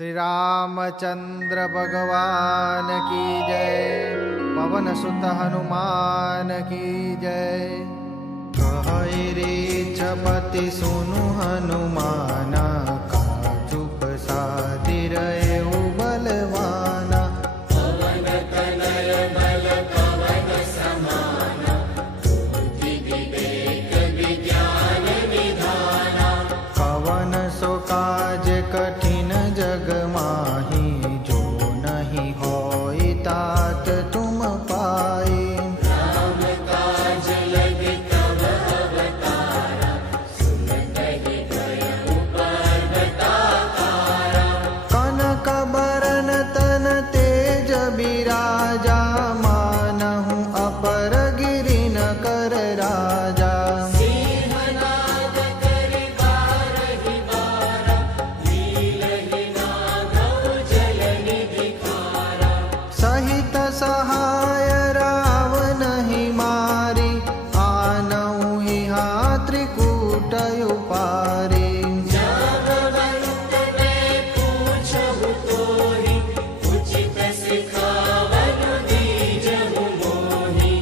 श्री रामचंद्र भगवान की जय। पवन सुत हनुमान की जय। कहे रे चपति सुनु हनुमाना, काजू प्रसादि रहे बलवाना। पवन तनय बल पवन समाना, बुद्धि विवेक विज्ञान निधाना। कवन सो काज कठिन जग माही, जो नहीं होई तात तुम पाई। राम काज लगे तब अवतारा, सुनते गए पर्वताकारा। कनक बरन तन तेज बिराजा, मानहु अपर गिरि न कर राजा। सिंहनाद करि बारहि बारा, लीलहि नागौ जल निधिखारा। सहित सहाय रावण ही मारी, आनहु इहाँ त्रिकूट उपारी। जाववंत मैं पूछहु तोहि, उचित सिखावनु दीजहु मोहि।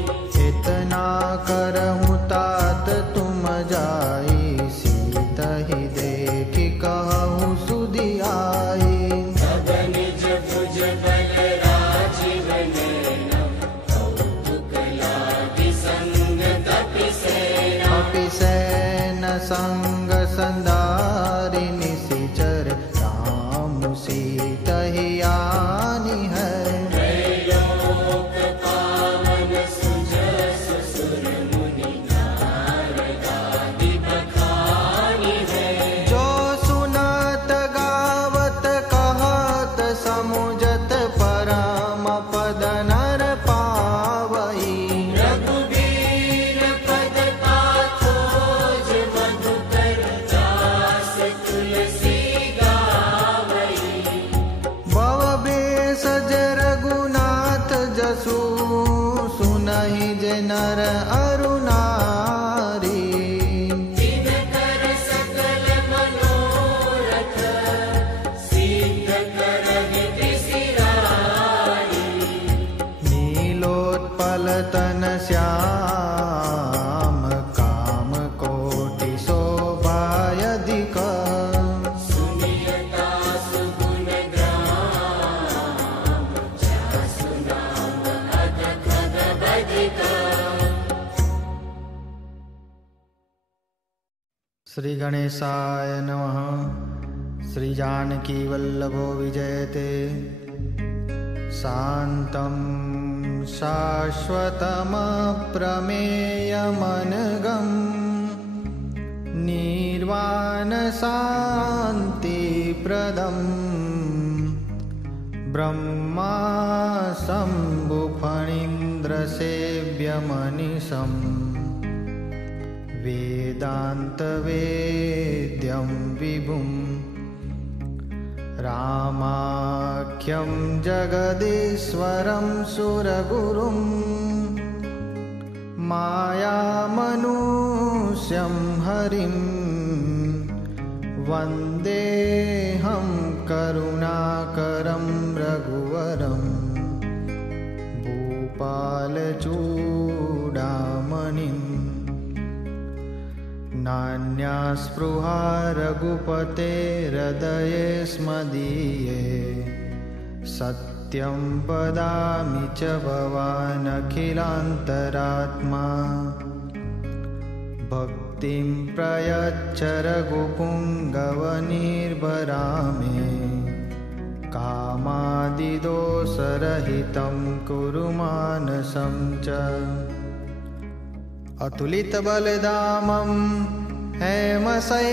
इतना करहु तात तुम जाई, सीतहि देखि कहु सुधियाई। तब निज भुज बल राजीव नयना, कौतुक लागी संग तपि सेना। कपिसैन संग संधारि निशिचर, राम सीतहि आनि है। त्रैलोक पावन सुजसु सुर मुनि, नारदादि बखानी है। जो सुनत गावत कहत समुझत, परम पद नर पावई। रघुबीर पद पाथोज, मधुकर दास तुलसी गावई। भव भेषज रघुनाथ जसु, सुनहि जे नर अरु नारी। दिनकर सकल मनोरथ, सिद्ध करहि बिसिराई। नीलोत्पल तन श्याम, काम कोटि शोभायधिक। सुनियता सुगुण ग्राम, जासु नाम अधक अगबधिक। श्री गणेशाय नमः। श्री जानकी वल्लभो विजयते। शान्तं शाश्वतमप्रमेयमनघं, निर्वाणशान्तिप्रदं। ब्रह्मा शम्भुफणीन्द्रसेव्यमनिशम्, वेदान्तवेद्यं विभुम्। रामाख्यं जगदीश्वरं सुरगुरुं, मायामनुष्यं हरिं। वन्देऽहं करुणाकरं रघुवरं, भूपालचूडामणिम्। नान्यास्पृहा रघुपतेर्हृदये स्मदीये, सत्यं वदामि च भवान् अखिलान्तरात्मा। भक्तिं प्रयच्छ रघुपुङ्गवनिर्भरामे, कामादिदोषरहितं कुरु मानसं च। अतुलित बलधामं हेमशैलाभदेहं,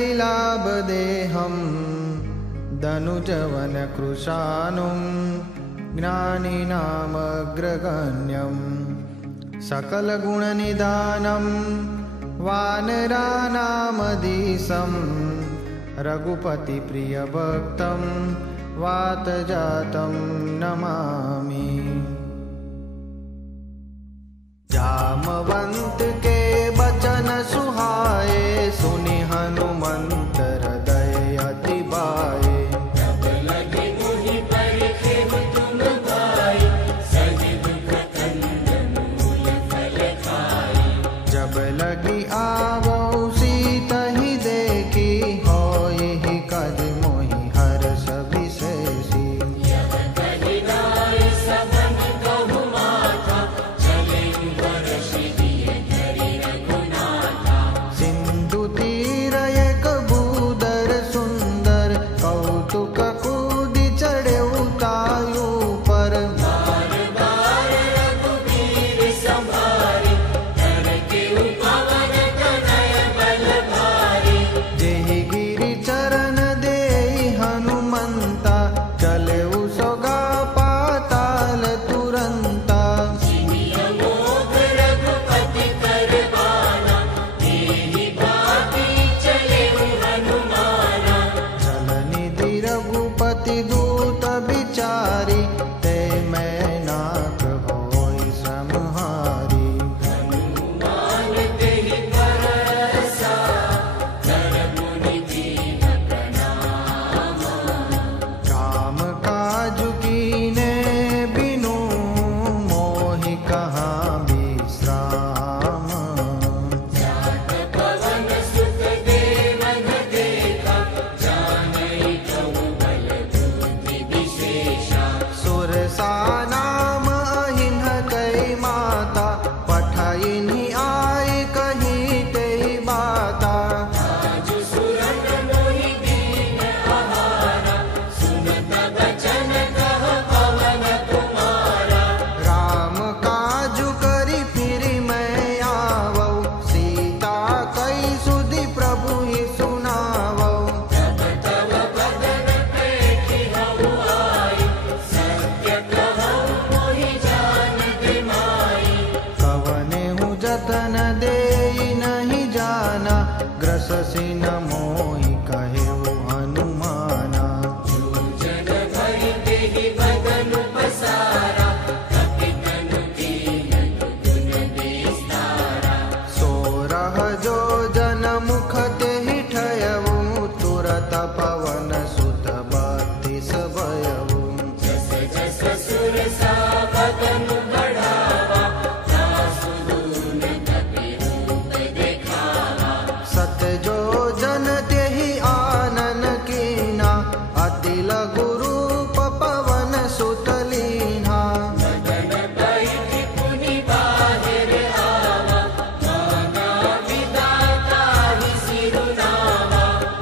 दनुजवन कृशानुं ज्ञानिनामग्रगण्यं। सकलगुणनिधानं वानराणामधीशं, रघुपतिप्रियभक्तं वातजातं नमामि। जामवंत के बचन सुहाए, सुनि हनुमंत हृदय अति बाए। तब लगे जब लगी आवो सीता ही देखी, होई ही कद मोहि हर्ष विशेषी। सिंधु तीर एक बूदर सुंदर, कौतुक कूदी चढ़े उतायु पर। जेहि गिरि चरण देई हनुमंता, चले उसोगा पाताल तुरंता। जलनिधि रघुपति दूत बिचारी, ते मैं नाक होई समहारी। राम काज कीने बिनु, मोहि कहाँ विश्राम। सुरसा नाम अहिन कई माता, पठाइनि आय कही ते बाता। राम काजु करी फिरि मैं आवौ, सीता कई सुधि प्रभु ही सुनावौ। कवनेहु जतन देई नहीं जाना, ग्रससि न मोहि कहेउ हनुमाना। सोरह जो जन मुख तेहि ठयउ, तुरत पवन सुत 32 भयउ। सत जो जन तेहि आनन कीना, अति लघु रूप पवन सुत लीन्हा।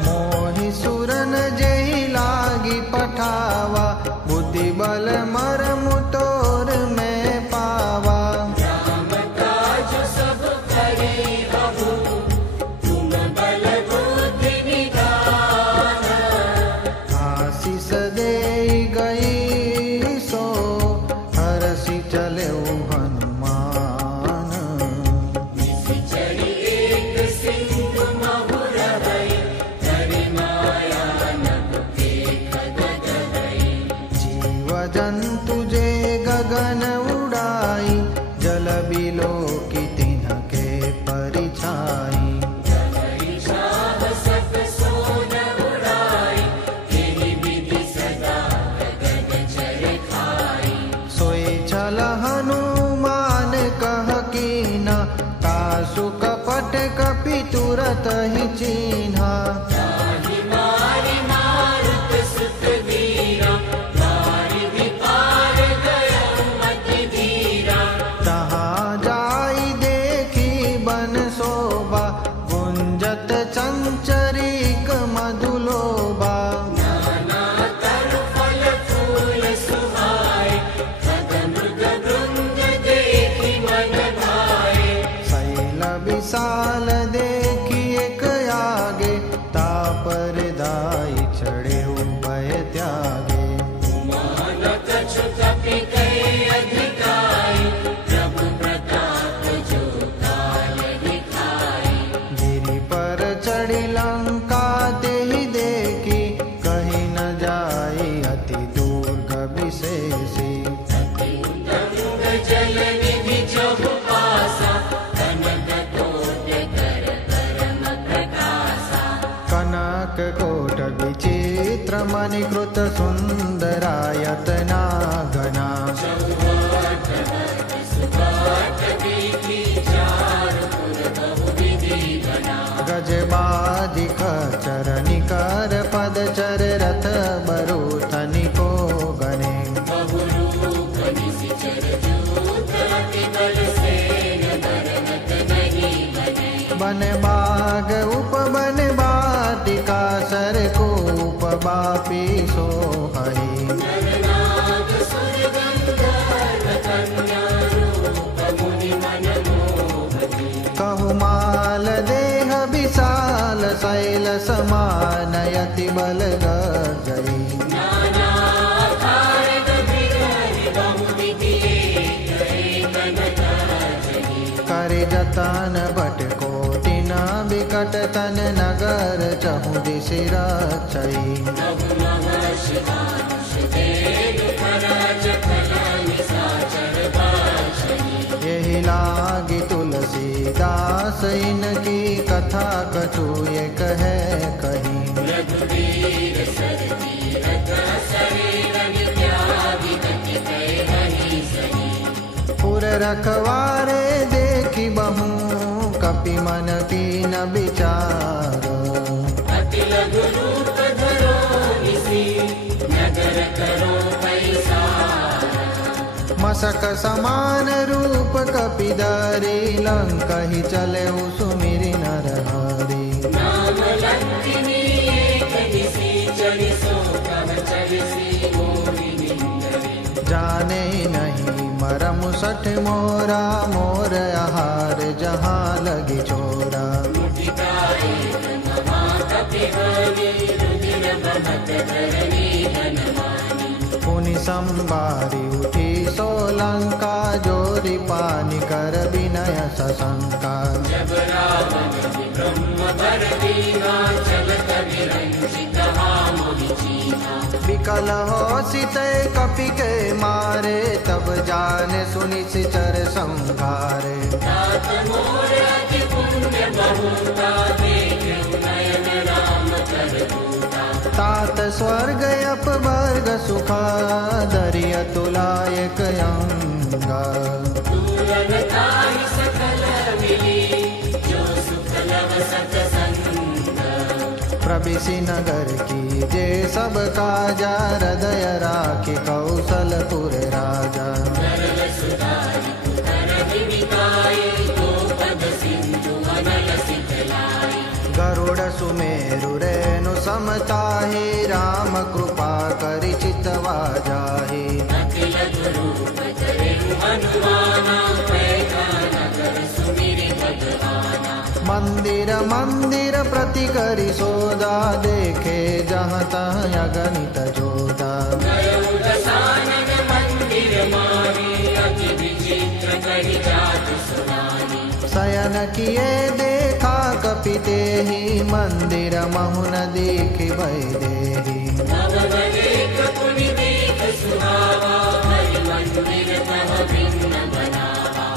मोहि सुरन जेहि लागी पठावा, बुद्धि बल मरम तोर में पावा। आशीष देई गई सो, हरषि चले हनुमान। जीव जंतु जे गगन उड़ाई, जल बिलो की तिनके परिछाई। सोई छल हनुमान कह कीना, तासु कपट कपि तुरत ही चिन्हा। तहाँ जाई देखी बन शोभा, गुंजत चंचरीक मधुलोभा। शैल विशाल देखी एक आगे, तापर दाई चढ़े भय त्यागे। गिरि पर चढ़ी लंका तेहि देखी, कहीं न जाई अति दुर्ग विशेषी। कनक कोट विचित्र मणिकृत सुंदरायतना घना। सुभाष गज बाधिक चरनि कर पद चर रथ बरुथनि को गणे बहुरूप निशिचर जूत अति बल सेन बरनत नहीं बने बन बाग उपवन बाटिका सरकूप बापी सोहई नरनाग सुर गंधर्व कन्या रूप मुनि मन मोहती कहु माल देह विशाल शैल समानयति बल गर्जई नाना आकार गंभीर बहुविधि एक नगाजहि कर जतन बट कोटि न विकट तन नगर चहु दिशि रचई बहु महर्षि मानुष देव खराज फला निशाचर बाछहि यही लागी तुलसीदास इनकी कथा कछु ये कहे कहीं रघुवीर सरवीरत शरीर नित्यादि गति कहे हरि सही पुर रखवारे देखी बहु कपि मन की न विचार अति लघु रूप धरो निसी नगर करो पैसारा मसक समान रूप कपि धरि लंकहि चले सुमिरि नर हरि नाम लंकिनी एक निसी सो कह चलिसी मोहिनी नरे जाने नहीं मरम सठ मोरा मोर आहार जहाँ लगी चोरा मुठिका एक महा कपिहानी रुधिर बहत धरणी हनुमानी पुनि संबारी उठी सोलंका जोरी पानी कर विनय सशंका जब रावण ब्रह्म वर दीना चलत विरंचित मोहि चीना विकल हो सीते कपि के मारे तब जाने सुनि सिचर संघारे तात मोर अति पुण्य बहुता देख नयन राम कर दूता तात स्वर्ग अपवर्ग सुखा दरिय तुलायक अंगा दूलन ताहि सकल मिली जो सुख लव सतसंग प्रविशि नगर की जे सब काजा हृदय राखि कौशलपुर राजा सरल सुधारि कुतरहि निकाय गोपद सिंधु अनल सिखलाई गरुड़ सुमेरु रेणु समताहि राम कृपा करि चितवा जाहि अति लघु रूप धरेउ हनुमाना पैठा नगर सुमिरि भगवाना मंदिर मंदिर प्रति करि सोदा देखे जहाँ तहाँ अगणित जोदा गयउ दसानन मंदिर माही अति विचित्र कहि जातु सुनानी शयन किए देखा कपि तेहि मंदिर महु न देखि भय देहि नव अनेक पुनि देख सुहावा हरि मंदिर तह भिन्न बनावा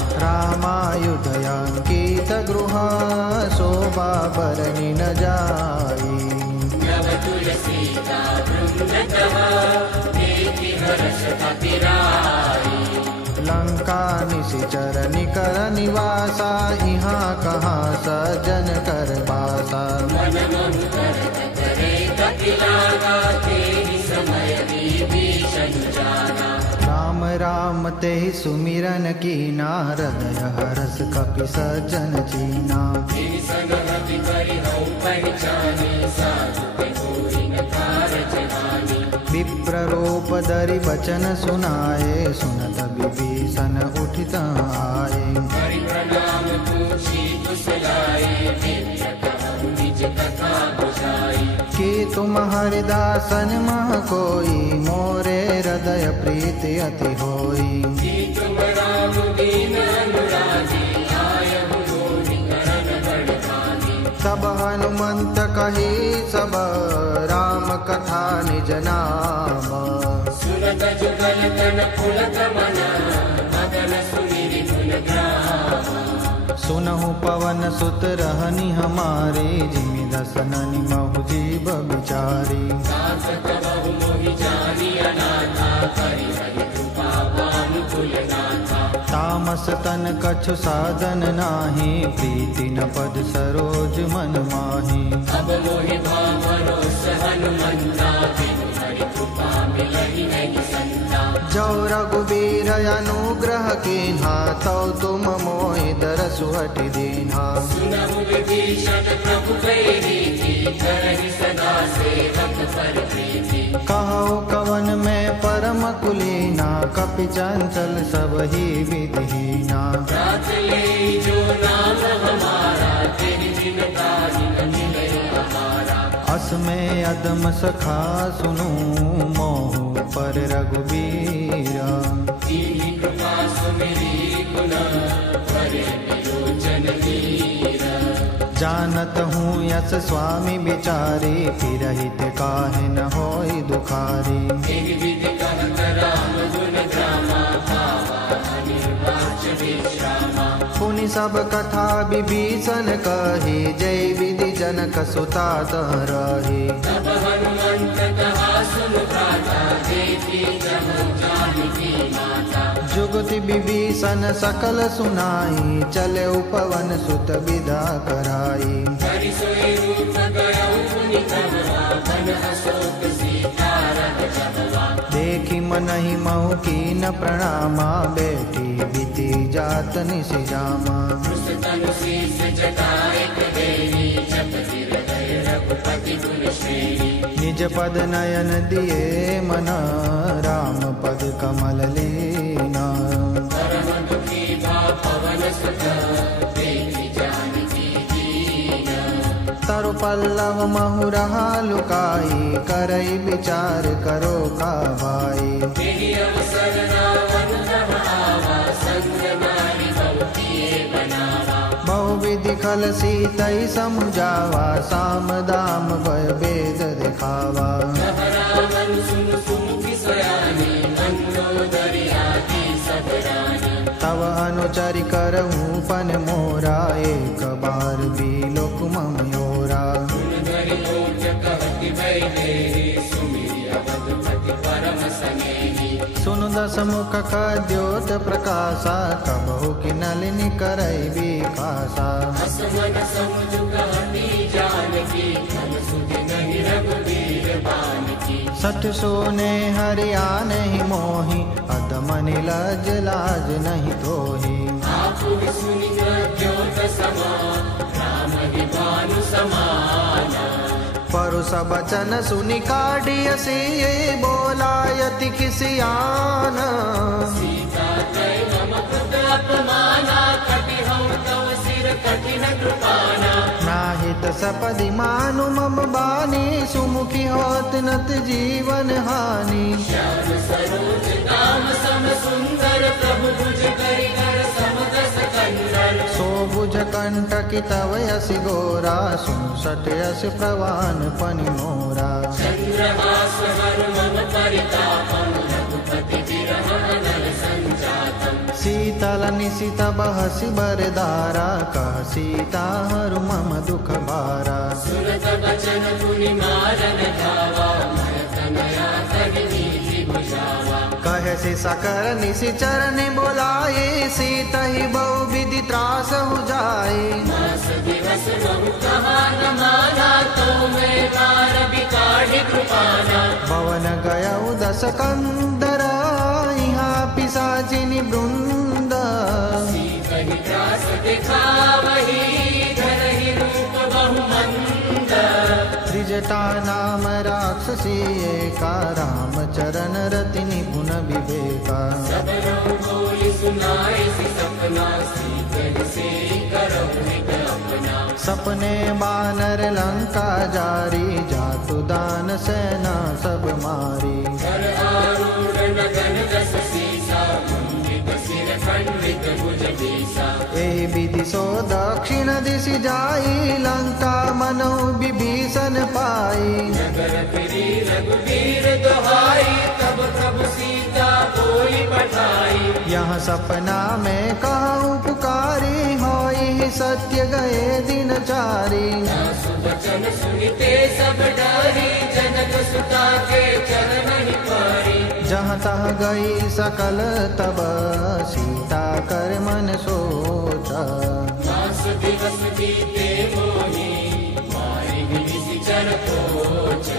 रामायुधयांकित गृह शोभा बरनि न जाई नव तुलसीता वृंदतः देखि हर्ष अतिराई लंका निशिचर निकर निवासा यहाँ कहाँ सज्जन कर बासा मन मनु करत करे कपि लागा तेहि समय विभीषण जाना राम राम तेहि सुमिरन कीना हृदय हरस कपि सज्जन चीना तेहि संगति करि हौ पहचानी साधु के कोई न कारज हानि विप्र रूप धरि बचन सुनाए सुनत विभीषण उठित आए हरि प्रणाम पूछी कुशलाए विप्र कहु निज कथा बुझाई कि तुम हरिदासन मह कोई मोरे हृदय प्रीति अति होई कि तुम राम दीन अनुरागी आयहु मोहि करन बड़भागी सब हनुमंत कही सब राम कथा निज नाम सुनत जुगल तन पुलक मना मगन सुमिरि गुण ग्राम सुनहु पवन सुत रहनि हमारे जिमि दसननि महु जीव बिचारी दास कबहु मोहि जानी अनाथा करि हरि कृपा वाम कुल नाथा ताम तामस तन कछु साधन नाही, प्रीति न पद सरोज मन माही। अब मोहि भाव भरोस हनुमंता, बिनु हरि कृपा मिलहि नहीं संता। जो रघुबीर अनुग्रह कीन्हा, तौ तुम मोहि दरसु हठि दीन्हा। सुनहु विभीषण प्रभु कहि रीति, करहि सदा सेवक पर प्रीति। कहौ कवन में परम कुलीना, कपि चंचल सबहि विधिहीना। रात लेई जो नाम हमारा, तेहि जिन ताहि न मिलै हमारा। अस में अदम सखा सुनु, मोहु पर रघुबीरा। दीनि कृपा सुमिरी गुना, करे विलोचन वीरा। जानत हूँ यस स्वामी बिचारी, फिरहित काहे न होई दुखारी। एहि विधि कहत राम गुण ग्रामा, भावा अनिर्वाच विश्रामा। पुनि सब कथा विभीषण कही, जय विधि जनक सुता तह रही। तब हनुमंत कहा सुन भ्राता, देवी जहु जानकी माता। जुगति विभीषण सकल सुनाई, चले उपवन सुत विदा कराई। हरि सोई रूप गयउ पुनि तबवा, बन अशोक सीता रघ जबवा। देखी मनहि महु कीन प्रणामा, बेटी बीती जात निसि जामा। उस तनु शीस जटाएक देहि, जपति हृदय रघुपति गुण श्रेणी। निज पद नयन दिए मन, राम पद कमल लीना। परम दुखी भा पवन सुत, देखि जानकी दीना। तरु पल्लव महु रहा लुकाई, करई विचार करो का भाई। तेहि अवसर रावण तब आवा, संग नारी बहु किए बनावा। बहुविधि खल सीतई समुझावा, साम दाम भय भेद दिखावा। कह रावण सुन सुमुखी सयानी, मंदोदरी आदि सब रानी। तव अनुचरि करहूँ पन मोरा, एक बार भी लोक मम योरा। सुन धरि लोट कहति भय देहि, सुमिरि अवधूत परम सनेही। सुनु दस मुख द्योत प्रकाशा, कबहु कि नलिनी करई विकासा। हस मन समुझ कहती जानकी, मन सुधि नहीं रघुवीर बानकी। सठ सोने हरिया नहीं मोही, अदमनि लज लाज नहीं तोही। आपुर सुनि द्योत समान, राम ही भानु समाना। परुष बचन सुनि काढ़ियसि, बोलायति खिसियान। सीता जय मम पुत अपमाना, कटिहउँ तव सिर कठिन कृपाना। नाहित सपदि मानु मम बानी, सुमुखी होत नत जीवन हानि। श्याम सरोज दाम सम सुंदर, प्रभु भुज करि कर समदस कंदर। सो भुज कंटकि तव यसि गोरा, सुनु सट यस प्रवान पनि मोरा। चंद्रहास हर मम परितापम, रघुपति विरह अनल संजातम। शीतल निशित बहसि बरदारा, कह सीता हरु मम दुख भारा। सुनत बचन मुनि मारन धावा, मन तनया तहि नीति बुझावा। कहसि सकर निशि चरण बोलाए, सीतहि बहु विधि त्रास हो जाए। मास दिवस बहु कहा न माना, तो मैं बार बिकाढ़ि कृपाना। भवन गयउ दस कंदर, यहाँ पिशाचिनि वृंद। सीतहि त्रास दिखावहि, धरहि रूप बहु मंद। त्रिजटा नाम राक्षसी एका, राम चरण रति निपुण विवेका। सब रंग बोली सुनाए सि सपना, सीतहि से करहु हित अपना। सपने बानर लंका जारी, जातु दान सेना सब मारी। कर आरूढ़ नगन दस सीसा, मुंडित सिर खंडित भुज बीसा। एहि विधि सो दक्षिण दिशि जाई, लंका मनो विभीषण पाई। नगर फिरी रघुवीर दोहाई, तब प्रभु सीता बोली पठाई। यह सपना में कहूँ पुकारी, होई सत्य गए दिन चारी। सुवचन सुनिते सब डरी, जनक सुता के चरण ही पारी। जहाँ तहाँ गई सकल तब सीता कर मन सोचा। मास दिवस बीते मोही, मारी निश्चर खोज।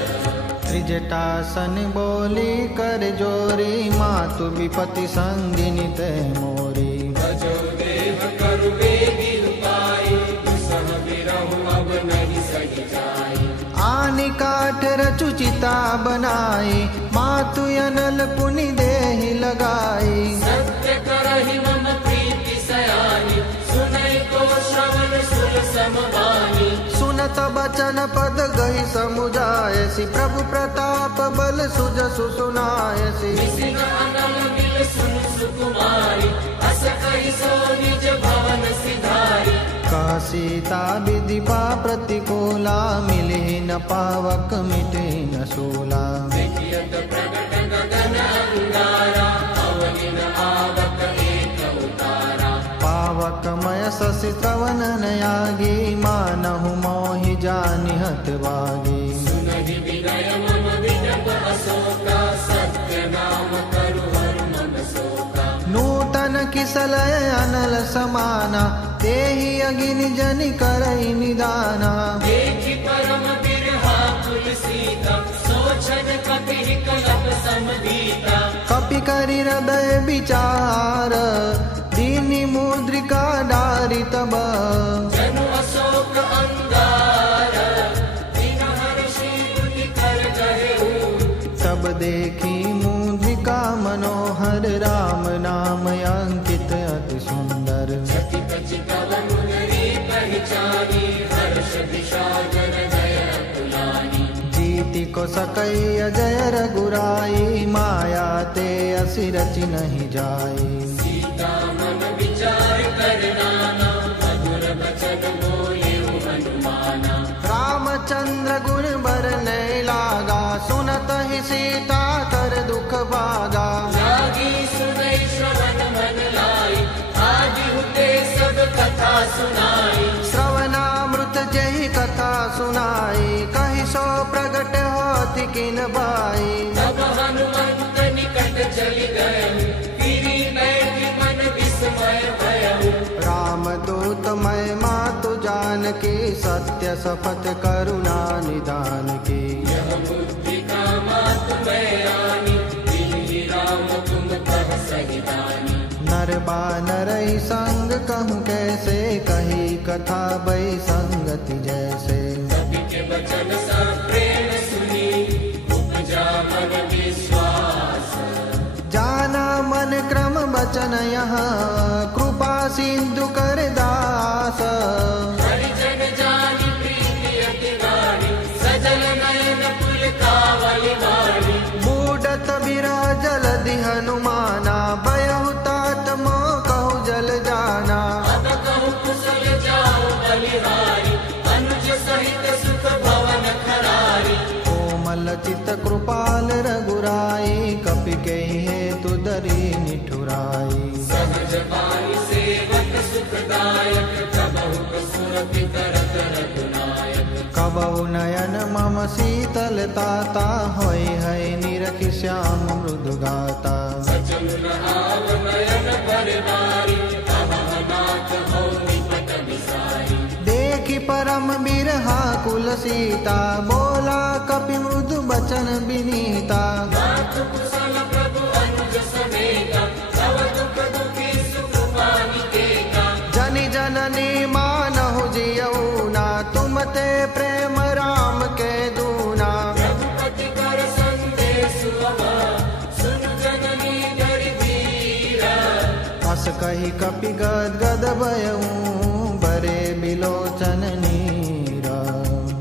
त्रिजटासन बोली कर जोरी, मातु विपति संगिनी ते मोरी। भजो देव करु बेगी उपाय, दुसह बिरहु अब नहीं सही जाई। आनि काठ रचु चिता बनाई, मातु अनल पुनि देहि लगाई। सत्य करहि मम प्रीति सयानी, सुनई को श्रवण सुर समवानी। सुनत बचन पद गही समुझायसी, प्रभु प्रताप बल सुजसु सुनायसी। सिंह अनल मिल सुन सुकुमारी, अस कहि सो निज भवन सिधारी। का सीता विदिपा प्रतिकूला, मिली न पावक मिटे न सोला। देखियत प्रगट गगन अंगारा, अवनि न आवक एक उतारा। पावकमय शशि श्रवण नयागी, मानहु मोहि जानि हतभागी। सुनहि विनय मम विनप अशोका, सत्य नाम करु हर मम शोका। नूतन किसलय अनल समाना, तेहि अगिनि जनि करई निदाना। देखि परम बिरहा कुल सीता, सोचन कपि कलप समदीता। कपि करि हृदय विचार, दीनि मुद्रिका डारि तब। जनु अशोक अंगार, दिन हर्षि मुनि कर गहेउ। तब देखी मुद्रिका मनोहर, राम नाम अंकित अति सुंदर। छति कचि तव मुनरी पहचानी, हर्ष विषाद हृदय अकुलानी। जीति को सकई अजय रघुराई, माया ते असि रचि नहीं जाई। सीता मन विचार कर नाना, मधुर बचन बोले हनुमाना। रामचंद्र गुण बरनै लागा, सुनत ही सीता कर दुख भागा। लागी सुनई श्रवण मन लाई, आदि हुते सब कथा सुनाई। श्रवणामृत जहि कथा सुनाई, कहि सो प्रगट होति किन बाई। तब हनुमंत निकट चलि गए, गिरि बैठि मन विस्मय भयउ। रामदूत मैं मातु जानकी, सत्य शपथ करुणा निदान की। यह बुद्धि का मातु मैं आनी, तिन्हि राम तुम कह सही दानी। नर बानरई संग कहूँ कैसे, कही कथा बई संगति जैसे। कपि के वचन सा प्रेम सुनी, उपजा मन विश्वास। जाना मन क्रम बचन यहाँ, कृपा सिंधु कर दास। हरिजन जानी प्रीति अति गाढ़ी, सजल नयन पुल कावली वाणी। बूढ़त बिराजल दि हनुमाना, बयहु तात मोह कहु जल जाना। अब कहूँ कुशल जाओ बलिहारी, अनुज सहित सुख भवन खरारी। कोमल चित कृपाल रघुराई, कपि केहि हेतु दरी निठुराई। सहज पानी सेवक सुखदायक, कबहु सुरति करत रघुनायक। कबहु नयन मम शीतलताता, होय है निरखि श्याम मृदु गाता। सचल रहाव नयन परिवारी, अहम नाथ हो निकट विसारी। देखि परम बिरहा कुल सीता, बोला कपि मृदु बचन विनीता। नाथ कुशल प्रभु अनुज समेता, तव दुख दुखी सुख पानी देता। जनि जननी मानहु जियऊना, तुम ते प्रेम राम के दूना। रघुपति कर संदेश अमार, सुन जननी डरि धीरा। अस कही कपि गद गद भयऊ, बरे बिलोचन नीरा।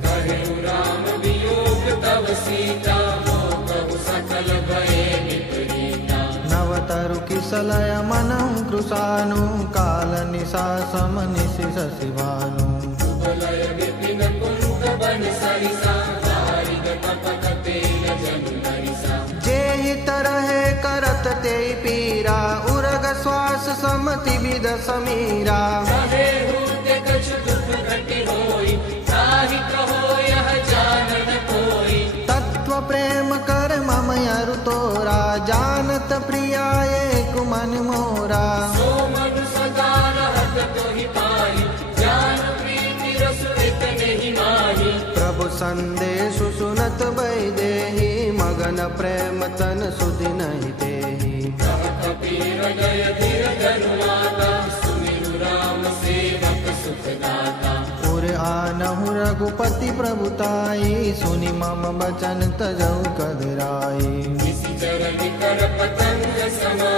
कहेउ राम वियोग तव सीता, मोह कहु सकल भये विपरीता। नवतरु किसलय मनहु कृशानु, काल निशा सम निशि शशिभानु। कुबलय विपिन कुंत बन सरिसा, दारिद कपट तेल जनु नरिसा। जेहि तरहे करत तेहि पीरा, उरग श्वास समति विद समीरा। कहेउ ते मन मोरा। सो मनु सदा रहत तोहि पाहि, जान प्रीति रसु इतने ही माहि। प्रभु संदेश सुनत वैदेही, मगन प्रेम तन सुधि नहीं देही। कपि हृदय धीर धनु माता, सुमिरु राम सेवक सुखदाता। पुर आनहु रघुपति प्रभुताई, सुनि मम बचन तजहु कदराई। निशिचर निकर पतंग समा,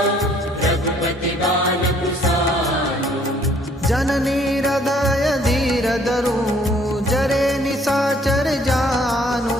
रघुपति बाल कुशालो। जननी हृदय धीर धरू, जरे निशाचर जानू।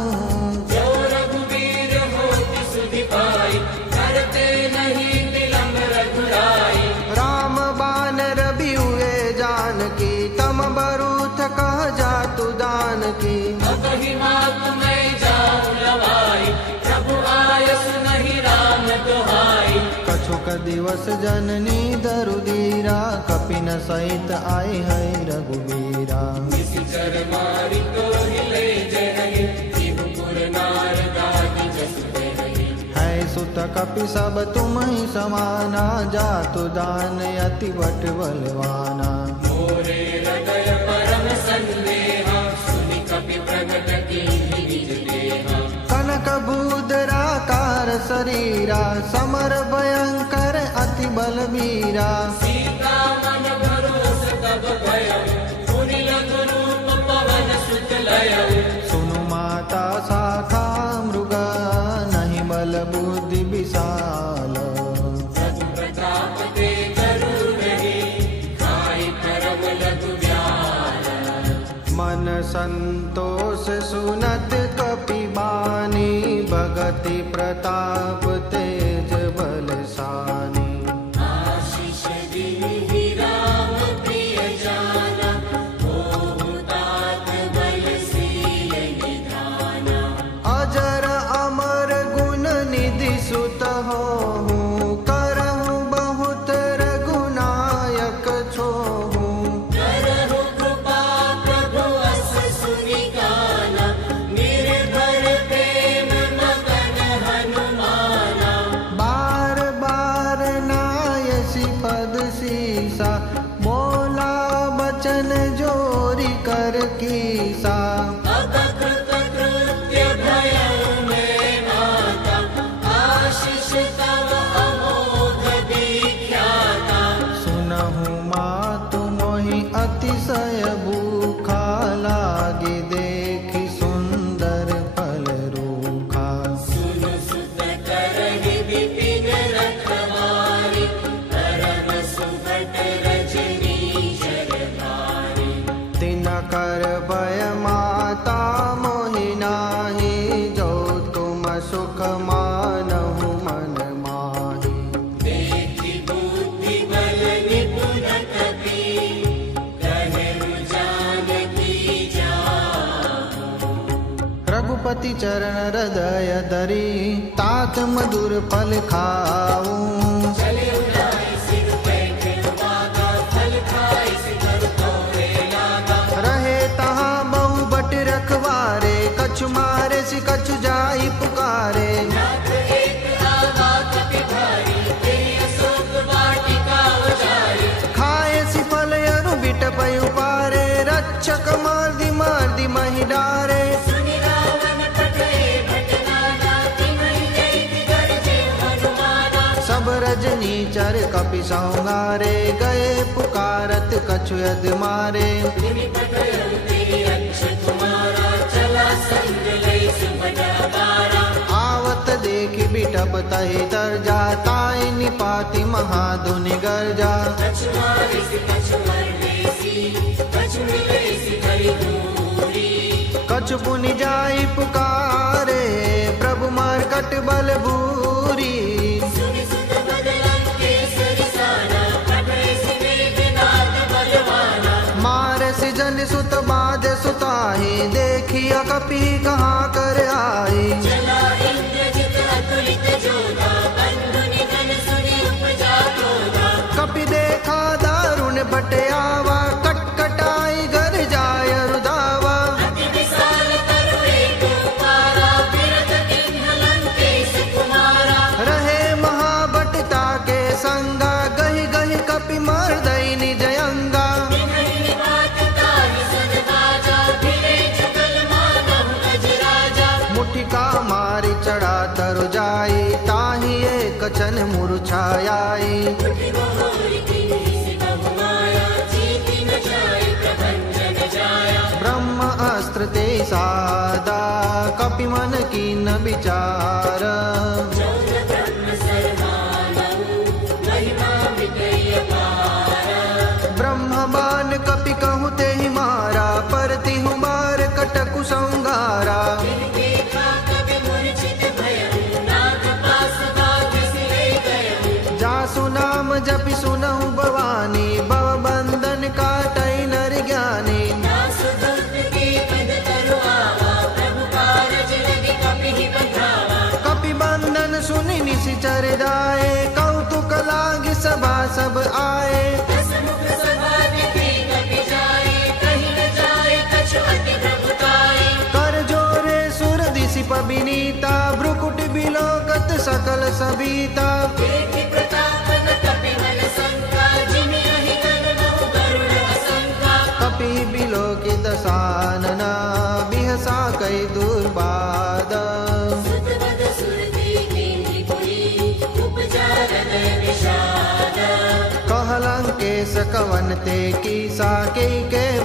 जो रघुवीर होति सुधि पाई, करते नहीं विलंब रघुराई। राम बानर भी हुए जानकी, तम बरूथ कह जातु दान की। अबहि मातु मैं जाऊं लवाई, प्रभु आयसु नहीं राम दुहाई। कछुक दिवस जननी दरु धीरा, कपिन सहित आए है रघुवीरा। निशिचर मारि तोहि ले जहि, त्रिभुपुर नारदादि जसु देहि। है सुत कपि सब तुम ही समाना, जातु दान अति बट बलवाना। मोरे हृदय परम संदेहा, सुनि कपि प्रगट कीन्हि निज देहा। कनक बूदराकार शरीरा, समर भयंकर अति बलबीरा। सीता मन भरोस तब भयउ, पुनि लघु रूप पवन सुत लयउ। सुनु माता शाखा मृगा, नहीं बल बुद्धि विशाल। प्रभु प्रताप ते गरुड़ रही, खाई परम लघु व्याल। मन संतोष सुनत कपि बानी, भगति प्रताप तेज बलशानी। आशीष दीन्हि राम प्रिय जाना, होहु तात बल शील निधाना। अजर अमर गुण निधि सुत होहु, करहु बहुत रघुनायक छोहु। करहु कृपा प्रभु अस सुनि गाना, निर्भर प्रेम मगन हनुमाना। बार बार नायसी पद सीसा, बोला बचन जोरी कर कीसा। अकृत कृत्य भयउ मैं माता, आशीष तव अमोघ विख्याता। सुनहु मातु मोहि अतिशय भूखा, लागे देखि सुंदर फल रूखा। सुनु सुत करहि विपिन रखवारी, परम सुभट रजनी शरधारी। तिन कर भय माता मोहि नाही, जो तुम सुख मानहु मन माही। देखि बुद्धि बल निपुण कपि, कहु जानकी जाहु। रघुपति चरण हृदय धरी, तात मधुर फल खाऊं। चले उठाई सिर बैठे माता, फल खाई सिर तोरे लागा। रहे तहाँ बहु बट रखवारे, कछु मारे सि कछु जाई पुकारे। नाथ एक आवा कपि भारी, तेहि अशोक वाटिका उजारी। खाए सि फल अरु बिट पयु पारे, रक्षक मार्दि महि डारे। सुनि रावण पठे भटनाना, तिन्हि जैति गरजे हनुमाना। सब रजनी चर कपि सौंगारे, गए पुकारत कछु यद मारे। तिनि पठयउ ते अक्ष कुमारा, चला संग लई सुपट अपारा। आवत देखि बिटप तहि दर्जा, ताई निपाति महाधुनि गर्जा। कछु मारिसि कछु मरलेसि, कछु मिलेसि हरि दूरी। कछु पुनि जाई पुकारे, प्रभु मरकट बल भूरी। सुनि सुत बदलं केसरि साना, पठयसि मेघनाद बलवाना। मार सि जन सुत बाध सुताही, देखिया कपि कहाँ कर आई। चला इंद्रजित अतुलित जोधा, बंधु निधन सुनि उपजा क्रोधा। कपि देखा दारुण बट आवा, कटकटाई घर जाय रुदावा। अति विशाल तरु एक पारा, बिरथ किन्ह लंकेश कुमारा। रहे महाबट ताके संगा, आई। उठी मोर किन्हीं से बहु माया, जीती न जाए प्रभंजन जाया। ब्रह्म अस्त्र ते सादा, कपि मन कीन विचार। जौन ब्रह्म सर्वानहु, महिमा मिटई अपार। ब्रह्म बाण कपि कहु तेहि मारा, पर तिहु मार कटकु संगारा। फिर देखा कवि मूर्छित भयउ, नाग पास बाध सिरै गयउ। जासु नाम जपि सुनहु भवानी, भव बंधन काटई नर ज्ञानी। दासु दुष्ट की बंध करु आवा, प्रभु कारज लगे कपिहि बंधावा। कपि बंधन सुनि निशिचर जाए, कौतुक लागी सभा सब आए। दसमुख सभा देखे कपि जाए, कहीं न जाए कछु अति प्रभुताई। कर जोरे सुर दिशि पबिनीता, भ्रुकुट बिलोकत सकल सबीता। देखि प्रताप न कपि मन शंका, जिमि अहि गण बहु गरुड़ असंका। कपि बिलोकित सानन, बिहसा कई दुर्बाद। सुतवद सुरती केहि पुरी, उपजा हृदय विषाद। कहलंकेश कवन ते कीसा, के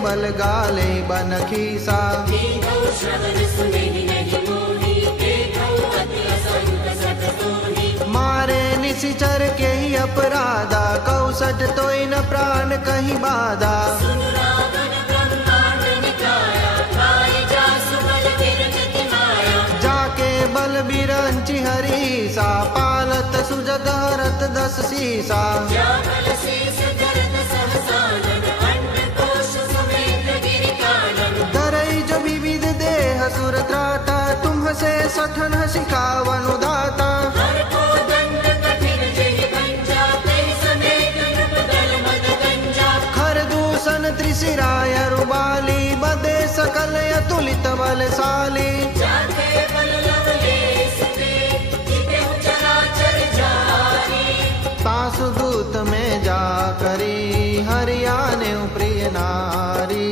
बल गाले बन खीसा। दीनौ श्रवण सुनेहि नहीं मोहि, देखौ अति असंक सठ तोहि। मारे निशिचर के ही अपराधा, कौसट तोय न प्राण कहीं बाधा। सुनु रावण ब्रह्मांड निकाया, पाई जासु बल विरजति माया। जाके बल बिरंचि हरीसा, पालत सुजग हरत दस सीसा। जामल शेष धरत सहसानन, अन्नकोश समेत गिरि कानन। धरई जो विविध देह सुर त्राता, तुम से सठन सिखावनु दाता। हर को दंड कठिन जेहि भंजा, तेहि समेत नृप दल मद गंजा। खर दूषण त्रिशिराय रुबाली, बदे सकल अतुलित बलशाली। जाके बल लवलेश ते, जितेहु चराचर जारी। तासु दूत में जा करी, हरियाने प्रिय नारी।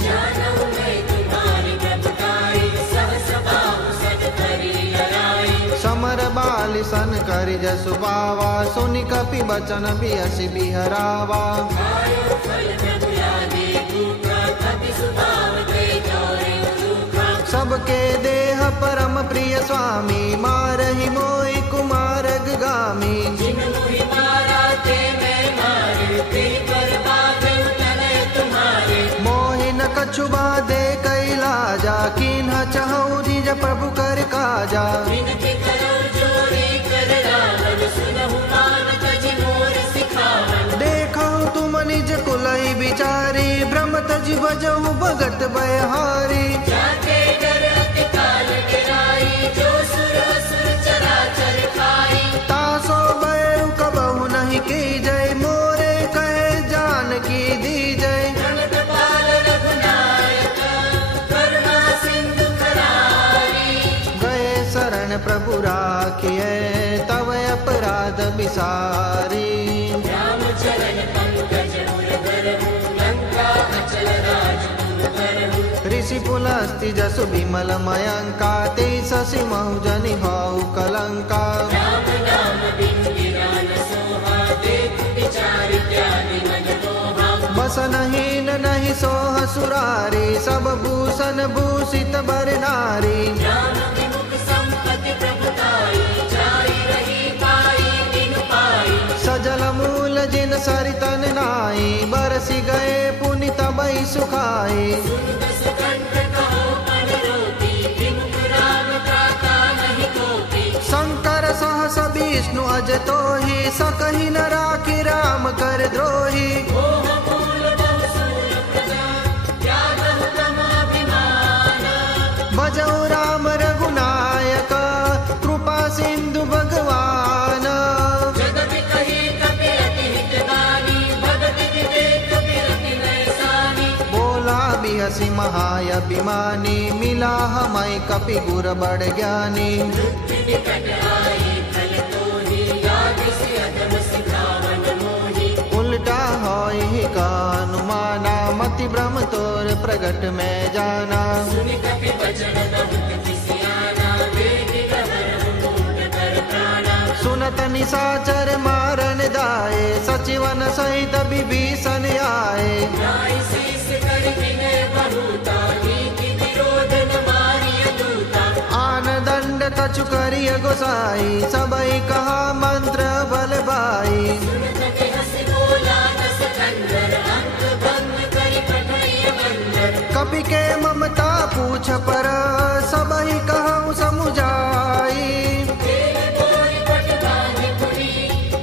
जानहु मैं तुम्हारी प्रभुताई, सहस बाहु सद करी लड़ाई। समर बालि सन करि जसु पावा, सुनि कपि बचन बियसि बिहरावा। आयो फल प्रभु यादे भूखा, कपि सुभाव ते गौरे रूखा। सबके देह परम प्रिय स्वामी, मारहि मोहि कुमारग गामी। जिन मुहि मारा ते मैं मारे, ते पर बाधउ तनय तुम्हारे। मोहि न कछु बाधे कैलाजा, कीन्ह चहु निज प्रभु कर काजा। विनति करो जोरी कर रावण, सुनहु मान तजि मोर सिखावन। देखहु तुम निज कुलहि बिचारी, भ्रम तजि बजहु भगत बयहारी। जाके डर अति काल गिराई, जो सुर असुर चराचर खाई। तासो बैरु कबहु नहीं की जय, मोरे कहे जान की दी जय। प्रणत पाल रघुनायक, करुणा सिंधु करारी। गए शरण प्रभु राखिए, तव अपराध बिसारी। रामचरण पंकज मुर धरहु, लंका अचल राज तुम करहु। ऋषि पुलस्ति जसु विमल मयंका, ते शशि महु जनि हऊ कलंका। राम नाम बिनु गिरा न सोहा, देख विचार त्यागी मन मोहा। बसनहीन नहीं सोह सुरारी, सब भूषण भूषित बर नारी। राम विमुख संपत्ति प्रभुताई, जाई रही पाई बिनु पाई। सजल मूल जिन सरितन नाई, बरसि गए पुनि तबई सुखाई। सुन दस कंठ कहो पढ़ रोती, विमुख राम त्राता नहीं कोपी। शंकर सहस विष्णु अज तोहि, सकहि न राखि राम कर द्रोही। मोह मूल बहु सूल प्रदान, त्यागहु तम अभिमान। भजऊ राम रघुनायक, कृपा सिंधु भगवान। जगति कही कपि अति हितगानी, भगति विवेक बिरति नैसानी। बोला बिहसि महाअभिमानी, मिला हमै कपि गुर बड़ ज्ञानी। मृत्यु निकट आई फल तोहि, याद से अधम सिखावन मोहि। उल्टा होई का अनुमाना, मति भ्रम तोर प्रगट में जाना। सुनि कपि वचन बहुत सियाना, वेद गहन मूढ़ कर प्राणा। सुनत निशाचर मारन दाए, सचिवन सहित विभीषण आए। न्याय शीस कर विनय बहुता, नीति विरोध न मारिय दूता। आन दंड कछु करिय गोसाई, सबई कहा मंत्र बल भाई। सुनत के हंस बोला दस कंदर, अंत भंग करि पठइय बंदर। कपि के ममता पूछ पर, सबई कहूँ समुझाई। तेल तोरि पट बाँधि पुरी,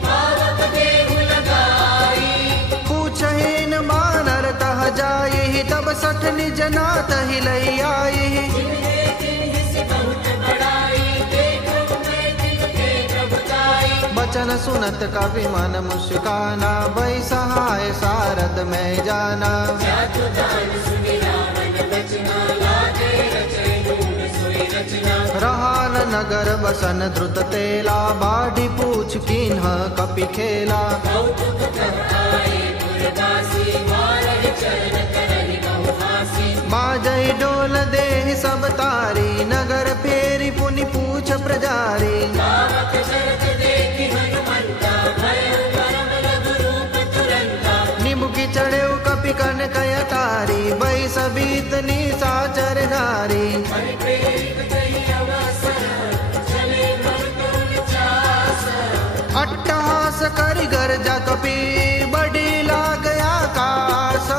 पावक देहु लगाई। पूछहीन बानर तह जाई, तब सठ निज नाथ ही लई आई। जिन्हे तिन्हि से बहुत बड़ाई, देखो मैं तिनके प्रभुताई। बचन सुनत कवि मन मुस्काना, भई सहाय सारद में जाना। जातु दान सुनि रावण बचना, लागे रचै नून सोई रचना। रहान नगर बसन द्रुत तेला, बाढ़ी पूछ कीन्ह कपि खेला। कौतुक कह आए पुरवासी, मारहि चरण करहि बहु हासी। बाजई डोल देहि सब तारी, नगर फेरी पुनि पूछ प्रजारी। पावक शरत देखि हनुमंता, भयउ परम रघुरूप तुरंता। निमुखि चढ़ेउ कपि कन कय तारी, भई सबीत निशाचर नारी। हरि प्रेरित कहि अवसर, चले मर्दोन चास। अट्टहास करि गर्जा कपि, बड़ी लाग आकाश।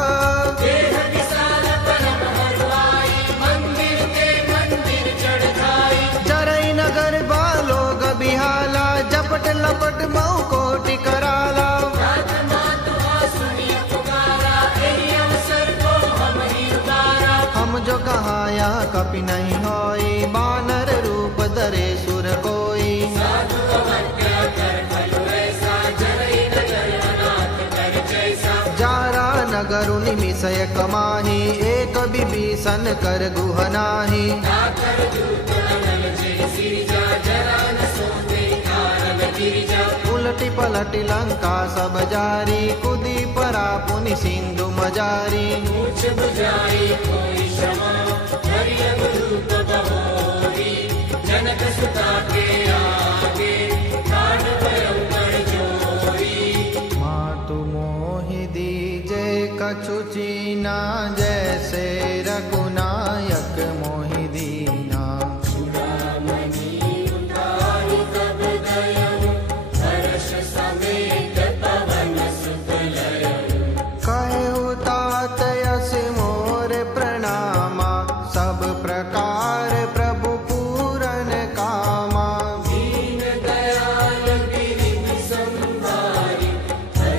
देह विशाल परम हरवाई, मंदिर ते मंदिर चढ़ खाई। जरई नगर बालोग बिहाला, जपट लपट मऊ कोटि कराला। रात मातु आसुनि पुकारा, एहि अवसर को हम ही उबारा। हम जो कहाया कपि नहीं होई, बानर रूप धरे सुर कोई। साधु अवज्ञा कर भलु ऐसा, जरई नगर अनाथ कर जैसा। जारा नगरु निमिषय कमाही, एक विभीषण कर गुह नाही। ताकर दूत अनल जय सिरिजा, जरा न सोते कारण गिरिजा। उलटी पलटी लंका सब जारी, कुदी परा पुनि सिंधु मजारी। मूछ बुझाई कोई क्षमा, हरि अवधूत बहोरी। जनक सुता के आगे, ठान भयउ कर जोरी। मातु मोहि दीजे कछु चीना, जैसे रघुनायक मोहि दीना। चूड़ामणि उतारि तब दयउ, हर्ष समेत पवन सुत लयउ। कहु तात यस मोर प्रणामा, सब प्रकार प्रभु पूरन कामा। दीन दयाल गिरिधि संभारि,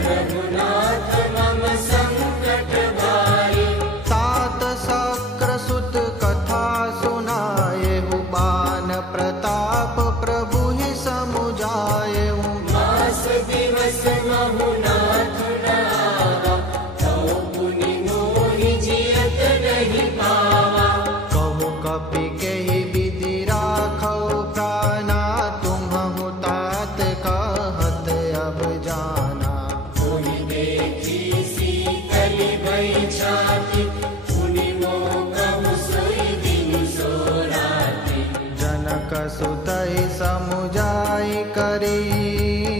रघुनाथ मम संकट भारी। तात शक्र सुत कथा सुनाएहु, बान प्रताप प्रभु ही समुझाएहु। मास दिवस महु नाथ न आवा, तौ पुनि मोहि जियत नहीं पावा। कहु कपि केहि विधि राखौ प्राणा, तुम्हु तात कहत अब जाना। कोहि देखी सीतलि भई छाति, पुनि मोह कहु सोई दिनु सो राति। जनक सुतहि समुझाई करी,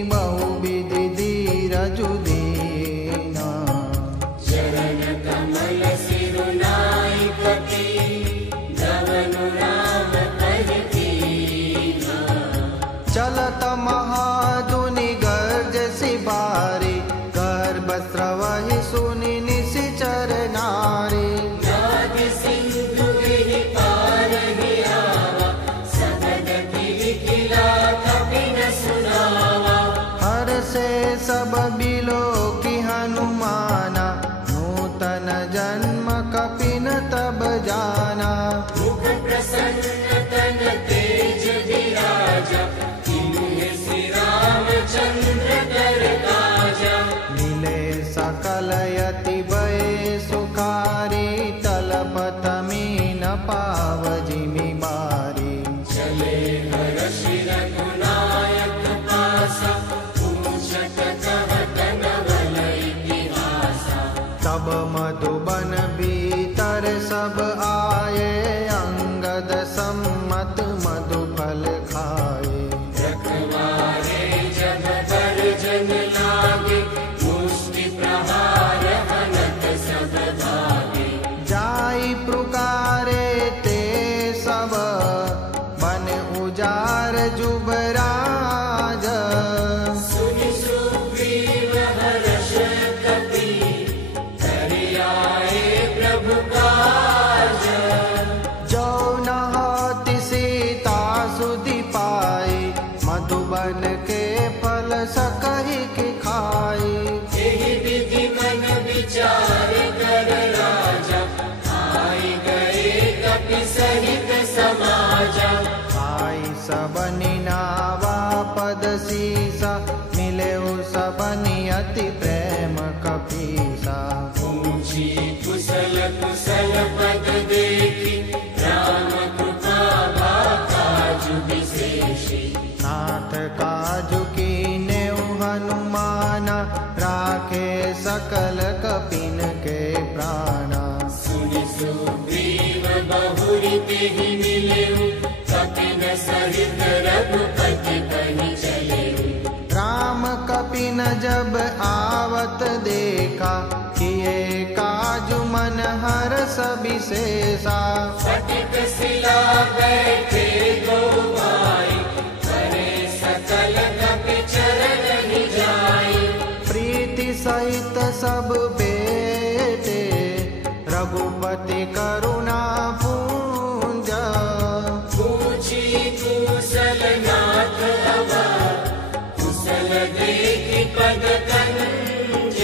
बहु विधि धीरजु दीना। चरण कमल सिरुनाई कपि, धवनु राम कहि कीना। चलत महाधुनि गर्ज सिबारी, गर्भ स्रवहि सुनि निशिचर नारी। नादि सिंधु गिरि पारहि आवा, सबद किलिकिला कपि न सुनावा। हर से सब बिलो की हनुमाना, नूतन जन्म कपि न तब जाना। मुख प्रसन्न तन तेज विराजा, तिन्हि श्री रामचंद्र कर काजा। मिले सकल यति भय सुखारी, तलपत मीन पाव जिमि बारी। चले हर्षि रघुनायक पासा, पूछत कहत नवल इतिहासा। तब मधुबन भीतर सब आए, अंगद सम्मत मधुफल खाए। रखवारे पुकारे ते सब बन उजार जुबराज। सुनि सुग्रीव हर्ष कपि करे आए प्रभु काज। जो नहाति सीता सुधि पाई मधुबन के फल सकहि के खाई। एहि विधि मन विचार कर राजा आई गए कपि सहित समाजा। आई सबनि नावा पद सीसा मिले सबनि अति प्रेम कपीसा। पूछी कुशल कुशल पद देखी राम कृपा काजु विशेषी। नाथ काजु कीन्हे हनुमाना राखे सकल कपिन के प्राणा। सुनि सुग्रीव बहुरी तेहि मिलेउ कपिन सहित रघुपति कहि चलेउ। राम कपिन जब आवत देखा किए काजु मन हर्ष विशेषा। फटिक शिला बैठे गो भाई करे सकल कपि चरण ही जाई। प्रीति सहित सब बेटे रघुपति करुणा पूंज। पूछी कुशल नाथ अवा कुशल देखि पद कंज।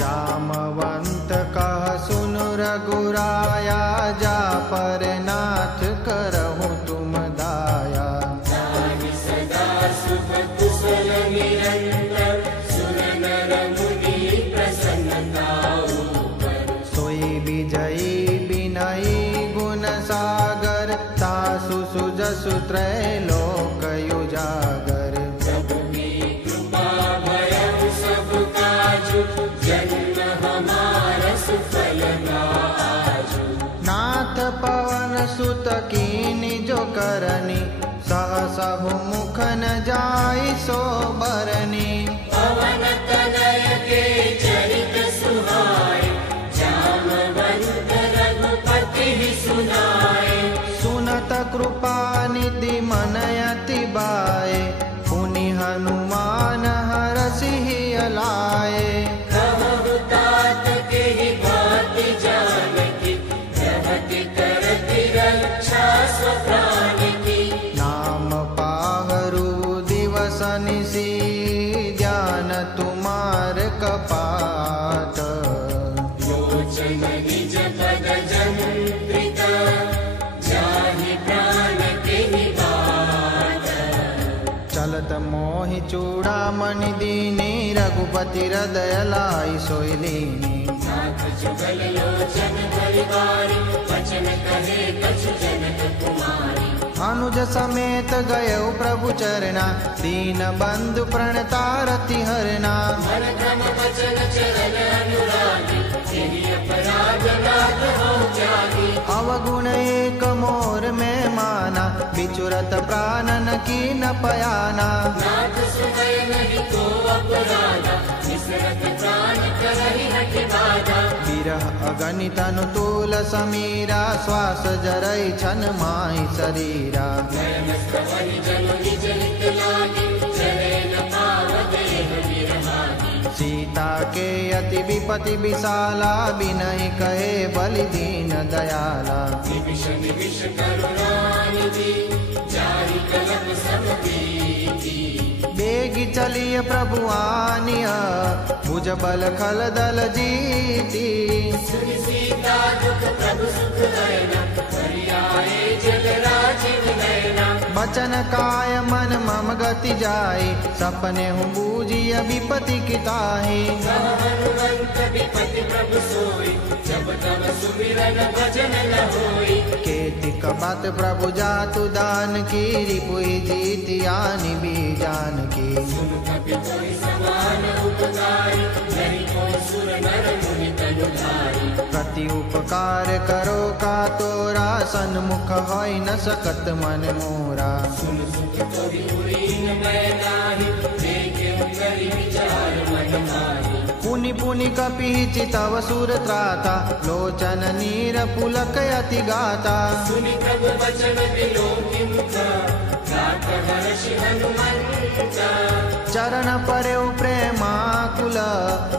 जामवंत कह सुन रघुराया जा पर नाथ करहु तुम दाया। जाहि सदा शुभ कुशल निरंतर सुर नर मुनि प्रसन्नता ऊपर। सोई विजयी विनयी गुण सागर तासु सुजसु त्रैलोक उजागर। प्रभु की कृपा भयउ सब काजु जन्म हमारा सुफल आजु। नाथ पवन सुत कीनि जो करनी सहसहु मुख न जाई सो बरनी। पवन तनय के चरित सुहाए जामवंत रघुपति सुनाए। सुनत कृपा निधि मन अति बाए पुनि हनुमान हरषि अलाए। कहु तात केहि भांति जानकी रहति करति रक्षा स्वप्राण की। नाम पाहरु दिवस निसी ज्ञान तुम्हार कपाट। लोचन निज पद जंत्रित जाहि प्राण केहि बाट। चलत मोहि चूड़ामणि दीनी रघुपति हृदय लाई सोइलीनी। नाथ जुगल लोचन परिवारी वचन कहे कछु जनक कुमारी। अनुज समेत गयौ प्रभु चरना दीन बंधु प्रणतारति हरना। मन क्रम वचन चरण अनुरागी तेहि अपराध नाथ हो जागी। अवगुण एक मोर में माना बिचुरत प्राणन की न पयाना। नाथ सुनय नहीं को अपराधा निसरत प्राण करहि हठ बाधा। विरह अगणित अनुतूल समीरा श्वास जरई छन माहि शरीरा। नयन स्तवहि जनु निज हित लागी चले न पाव देह विरहागी। सीता के अति विपति विशाला बिनहि कहे बलि दीन दयाला। विष निविष करुणानिधि जाहि कलप सब प्रीति। बेगी चलिए प्रभु आनिय भुज बल खल दल जीती। सुनि सीता दुख प्रभु सुख लयना परियाए जग राजीव नयना। बचन काय मन मम गति जाई सपने हूँ बूझिय विपति किताही। कह हनुमंत विपति प्रभु सोई जब तब सुमिरन भजन न होई। केतिक बात प्रभु जातु दान की रिपुहि जीति आनि बीजान की। सुन कपि कोई समान उपकारी नहीं कोई सुर नर मुनि तनु धारी। प्रति उपकार करो का तोरा सन्मुख होई न सकत मन मोरा। सुन सुख कोई उरीन मैं नाही देखे करि विचार मन माही। पुनि पुनि कपि चितव सुर त्राता लोचन नीर पुलक अति गाता सुनि प्रभु वचन विलोकि मुख गात हर्षि हनुमंत चरण परेउ प्रेमाकुल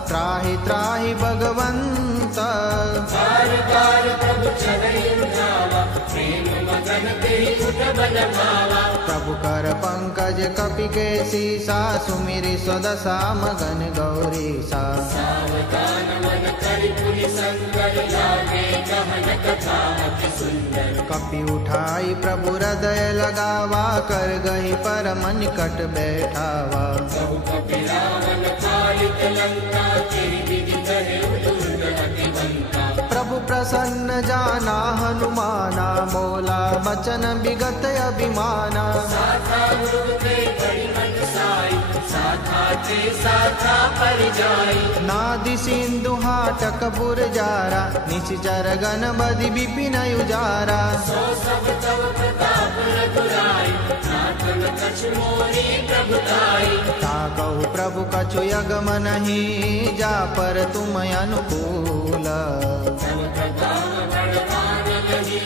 त्राहि त्राहि भगवंत बार बार प्रभु चरण उठावा प्रेम मगन तेहि उठ बल भावा प्रभु कर पंकज कपि के सीसा सुमिरि स्वदशा मगन गौरी सा सावधान मन करि पुनि संकर लागे गहन कथा अति सुंदर कपि उठाई प्रभु हृदय लगावा कर गही परम निकट बैठावा बहु कपि रावण पालित लंका तेहि विधि कहे दुर्ग अति बंका प्रभु प्रसन्न जाना हनुमाना बोला बचन विगत अभिमाना साथा गुरुते बड़ी मन साई साथा ते साथा पर जाई नादि सिंधु हाटक पुरजारा निश्चर गण बदि विपिन उजारा सो सब तव प्रताप रघुराई नाथ न कछु मोहि प्रभुताई ताकहु प्रभु कछु यगम नहीं जा पर तुम अनुकूल तव प्रभाव बड़वान लगी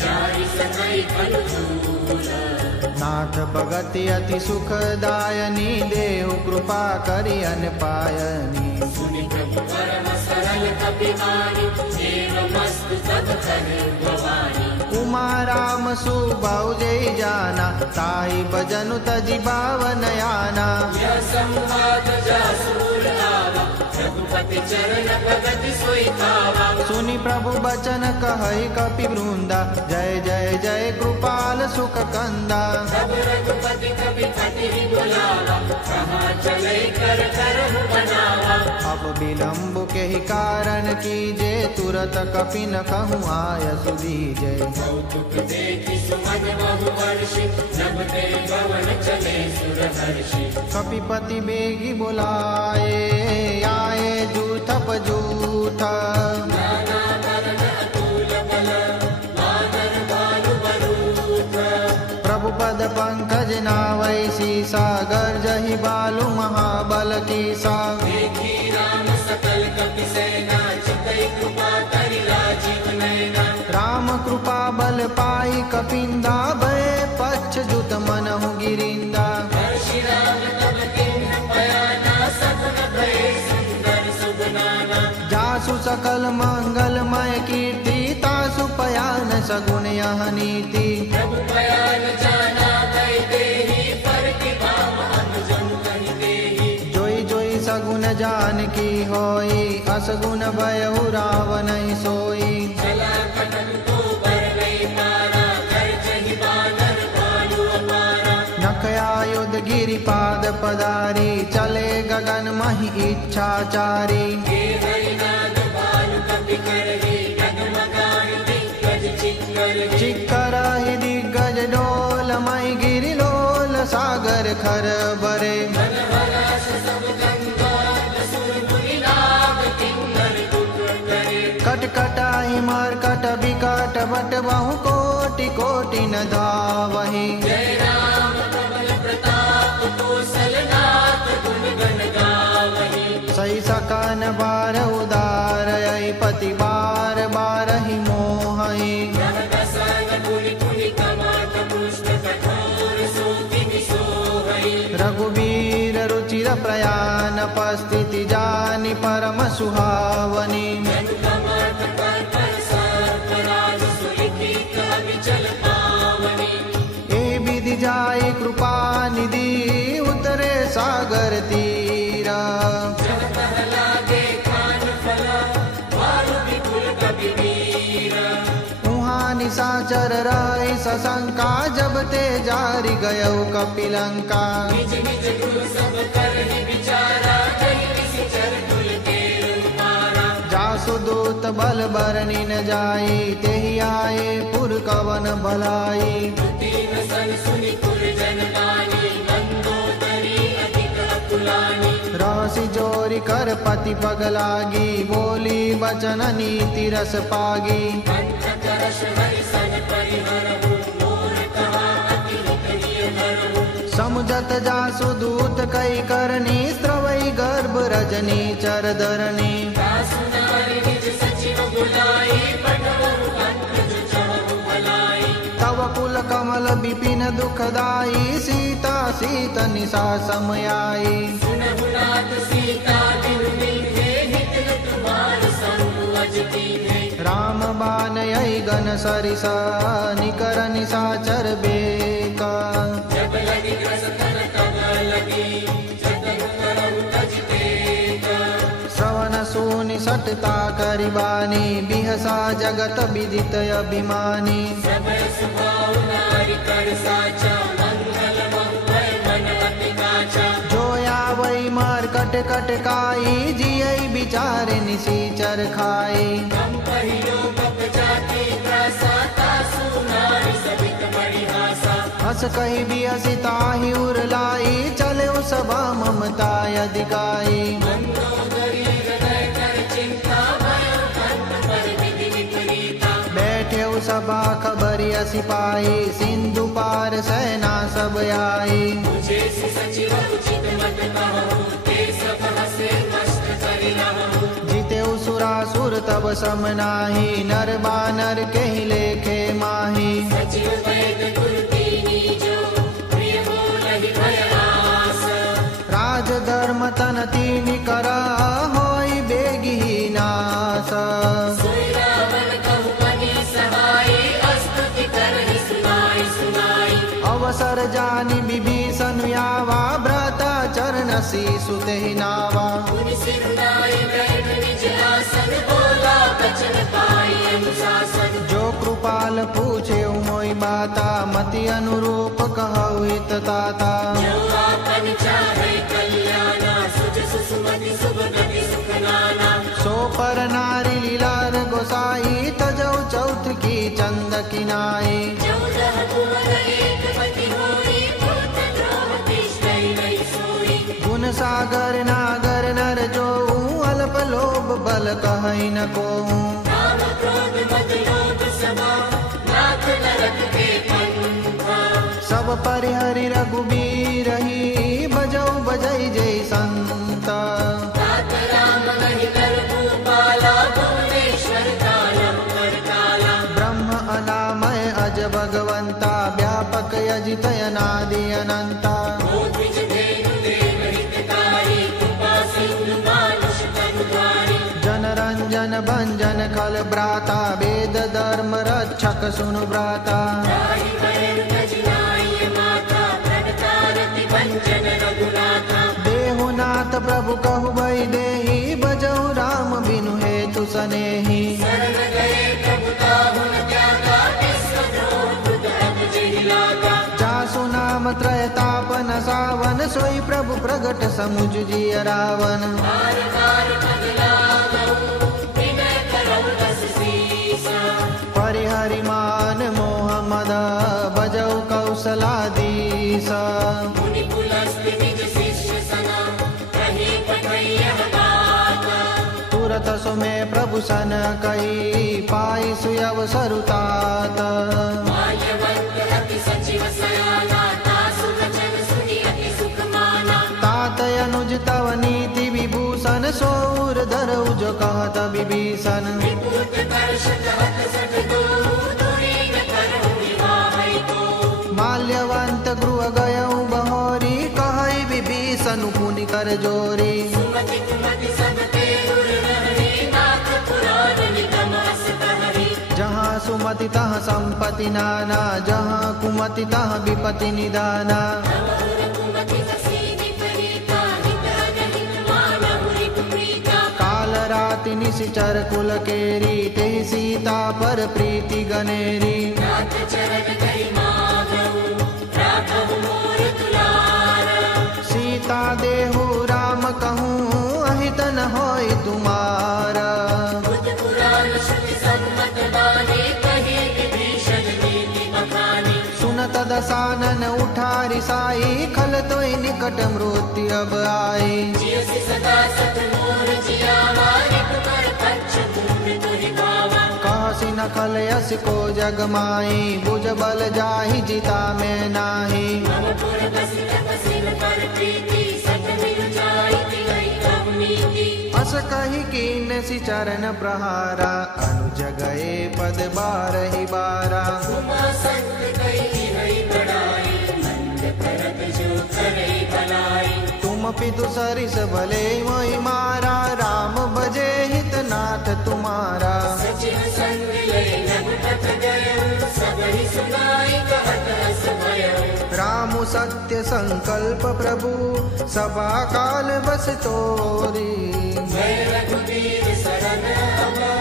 जाहि सकई अनुकूल नाथ भगति अति सुखदायनी देहु कृपा करि अन पायनी सुनि प्रभु परम सरल कपिवाणी देव मस्त तब कहे भवानी उमा राम सुबाहु जय जाना ताहि भजनु तजि बावन याना यह संवाद जासूर आवा रघुपति चरण भगति सोई पावा सुनि प्रभु बचन कहई कपि वृंदा जय जय जय कृपाल सुख कंदा तब रघुपति कपि कति बुलावा कहाँ चले कर करहु बनावा अब विलम्ब के ही कारण कीजे तुरत कपि न कहूँ आय सुदीजे कौतुक देखि सुमन बहु वर्षि जब ते भवन चले सुर हर्षि कपिपति बेगी बुलाए आए जूथप जूथ नाना वरण अतुल बल बानर भालु बरूथ प्रभु पद पंकज नावै सीसा गर्जहि बालु महाबल कीसा देखी राम सकल कपि सेना चितई कृपा करि राजीव नैना राम कृपा बल पाई कपिंदा भय पच्छ जुत मनहु गिरिंदा हर्षि राम तब किन्ह पयाना सगुन भये सुंदर सुगनाना जासु सकल मंगलमय कीर्ति तासु पयान सगुन यह नीति प्रभु पयान जाना भय देहि पर की भाव अनुजन कहि देहि जोई जोई सगुन जान की होई असगुन भयउ रावण सोई चला कटक तो बर नहीं पारा कर जहि बानर भालु अपारा नख आयुध गिरिपाद पदारी चले गगन महि इच्छाचारी हे हरिनाद भालु कपि करहि डगमगाहि दिग्गज चिक्करहि चिक्कर ही दिग्गज डोल मई गिरि लोल सागर खर बरे मन हरास सब गंगा असुर मुनि नाग किन्नर दुख करे कटकटाई मार कट विकट बट बहु कोटि कोटि न धावहि जय राम प्रबल प्रताप कौशलनाथ गुण गण गावहि सही सकन बार उदार पति बार बार ही मोहि यह दसन पुनि पुनि कमात पुष्ट कठोर सोति सोहै रघुवीर रुचिर प्रयाण पस्थिति जानि परम सुहावनी जनु कमात कर पर सर्प राज सुलिखि कवि चल पावनि ए विधि जाय कृपा निधि उतरे सागर तीरा जब तह लागे खान फला वारु विपुल कवि वीरा उहाँ निशाचर रही सशंका जब ते जारी गयौ कपिलंका निज निज गुरु सब करहि विचारा कहि किसी चर कुल के मारा जासु दूत बल बरनि न जाई तेहि आए पुर कवन भलाई दीन सन सुनि कुल जन मानी मंदोदरी अधिक अकुलानी रहसी जोरी कर पति पग लागी बोली बचन नीति रस पागी कंठ करश हरि सन परिहरहु मोर कहा अति हित हरहु समुझ दशरथ जासु दूत कई करनी स्त्रवई गर्भ रजनी चरधरनी दासु नारी निज सचिव बुलाई पठवहु मंत्र जो चहु भलाई तव कुल कमल विपिन दुखदाई सीता सीत निशा समयाई सुनहु नाथ सीता बिनु मिलते हित तुम्हार संग अजती है राम बान यही गण सरिसा निकर निशाचर बेका जब लगी ग्रस तन तब लगी जतन करहु तजते का श्रवण सुनि सटता करिबानी बिहसा जगत विदित अभिमानी समय सुभाव नारी कर साचा मंगल मंगल मन अति काचा जो आवई मार कट कट काई जियई विचारे निशीचर खाई हम पहिलो बप जाति त्रासा तासु नारी सबित बड़ी आशा हस कही बियसी ताहि उरलाई चले सभा ममता अधिकाई मंदोदरी हृदय कर चिंता भयो कंठ पर विधि विपरीता बैठे सभा खबरिय सिपाही सिंधु पार सेना सब आई मुझे सचिव उचित मत कहो ते सब हसे कष्ट करिलहु जीते सुरासुर तब सम नाही नर बानर के लेखे माही सचिव वैद कुलतीनी जो प्रिय बोलहि भय आस राज धर्म तन तीन करा होई बेगी नास सोई रावण कहु बनी सहाय स्तुति करहि सुनाई सुनाई अवसर जानी विभीषण आवा व्रता चरण सुते नावा मुनि सिरनाई बैठ निज आसन बोला बचन पाई अनुशासन जो कृपाल पूछे मोई बाता मति अनुरूप कहु हित ताता जो आपन चाहे कल्याणा सुज सुसुमति शुभ गति सुख नाना सो पर नारी लीलार गोसाई तजौ चौथ की चंद किनाई जो जह कुंवर एक पति होई पुत द्रोह तिष्ठै नहीं सोई गुण सागर नागर नर जो अल्प लोभ बल कहै न को काम क्रोध मद लोभ समा नाथ नरक के पंथा सब परिहरि रघुबीर ही बजौ बजै जय संत तात राम नहीं कर भूपाला भुवनेश्वर कालम कर काला ब्रह्म अनामय अज भगवंता व्यापक अजित अनादि अनंता ओ द्विज धेनु देव हितकारी कृपा सिंधु मानुष तनु द्वारी जन रंजन भंजन खल ब्राता वेद धर्म रक्षक सुनु ब्राता राहि बैर गजनाय माता प्रणतारति भंजन रघुनाथा देहुनाथ प्रभु कहु भई देहि बजौ राम बिनु हेतु सनेहि शरण गए प्रभु ताहु न त्यागा विश्वद्रोह मृग अब जेहि लागा जासु नाम त्रय तापन सावन सोई प्रभु प्रगट समुझ जिय रावण बार बार पद लागहु विनय करहु रस सीसा परिहरि मान मोह मद बजौ कौशलाधीश मुनि पुलस्त निज शिष्य सना कही पठैयह बात तुरत सुमे प्रभु सन कही पाई सुयव सरुतात माल्यवंत अति सचिव सयाना तासु वचन सुनि अति सुख माना तात अनुज तव नीति विभूषण सौर धरऊ जो कहत विभीषण विपुत कर्षक हत सठ दो दूरी न करहु विवाहै को माल्यवंत गृह गयऊ बहोरी कहई विभीषण पुनि कर जोरी सुमति कुमति सब ते उर रहनी नाथ पुराण निगम अस कहरी जहाँ सुमति तहाँ संपत्ति नाना जहाँ कुमति तहाँ विपत्ति निदाना नवहुर कुमति हसी विपरीता हित अगहित मानहु रिपु प्रीता काल राति निशिचर कुल केरी ते सीता पर प्रीति गनेरी नाथ चरण कहि मागहु राखहु मोर दुलारा सीता देहु राम कहूँ अहित न होय तुम्हारा बुध पुराण श्रुति सम्मत बानी कही विभीषण नीति बखानी सुनत दसानन उठारी साई खल तोय निकट मृत्यु अब आई जियसि सदा सत मोर जियावा रिपु कर पच्छ पूर्ण तुहि भावा कह फांसी न खलयस को जग माई, बुझ बल जाहि जिता में नाही। मम पुर बसी तपसिल पर प्रीति, सत मिल जाई तिगई अवनीति। अस कहि कीन सि चरण प्रहारा, अनुज गए पद बारहि बारा। उमा संत कई हई बड़ाई, मंद करत जो करई भलाई। तुम पितु सरिस भले मोहि मारा, राम भजे हित नाथ तुम्हारा। सचिव संग लय रघुपत गयो, सबहि सुनाई कहत अस भयो। राम सत्य संकल्प प्रभु, सभा काल बस तोरी। मैं रघुबीर सरन अबा,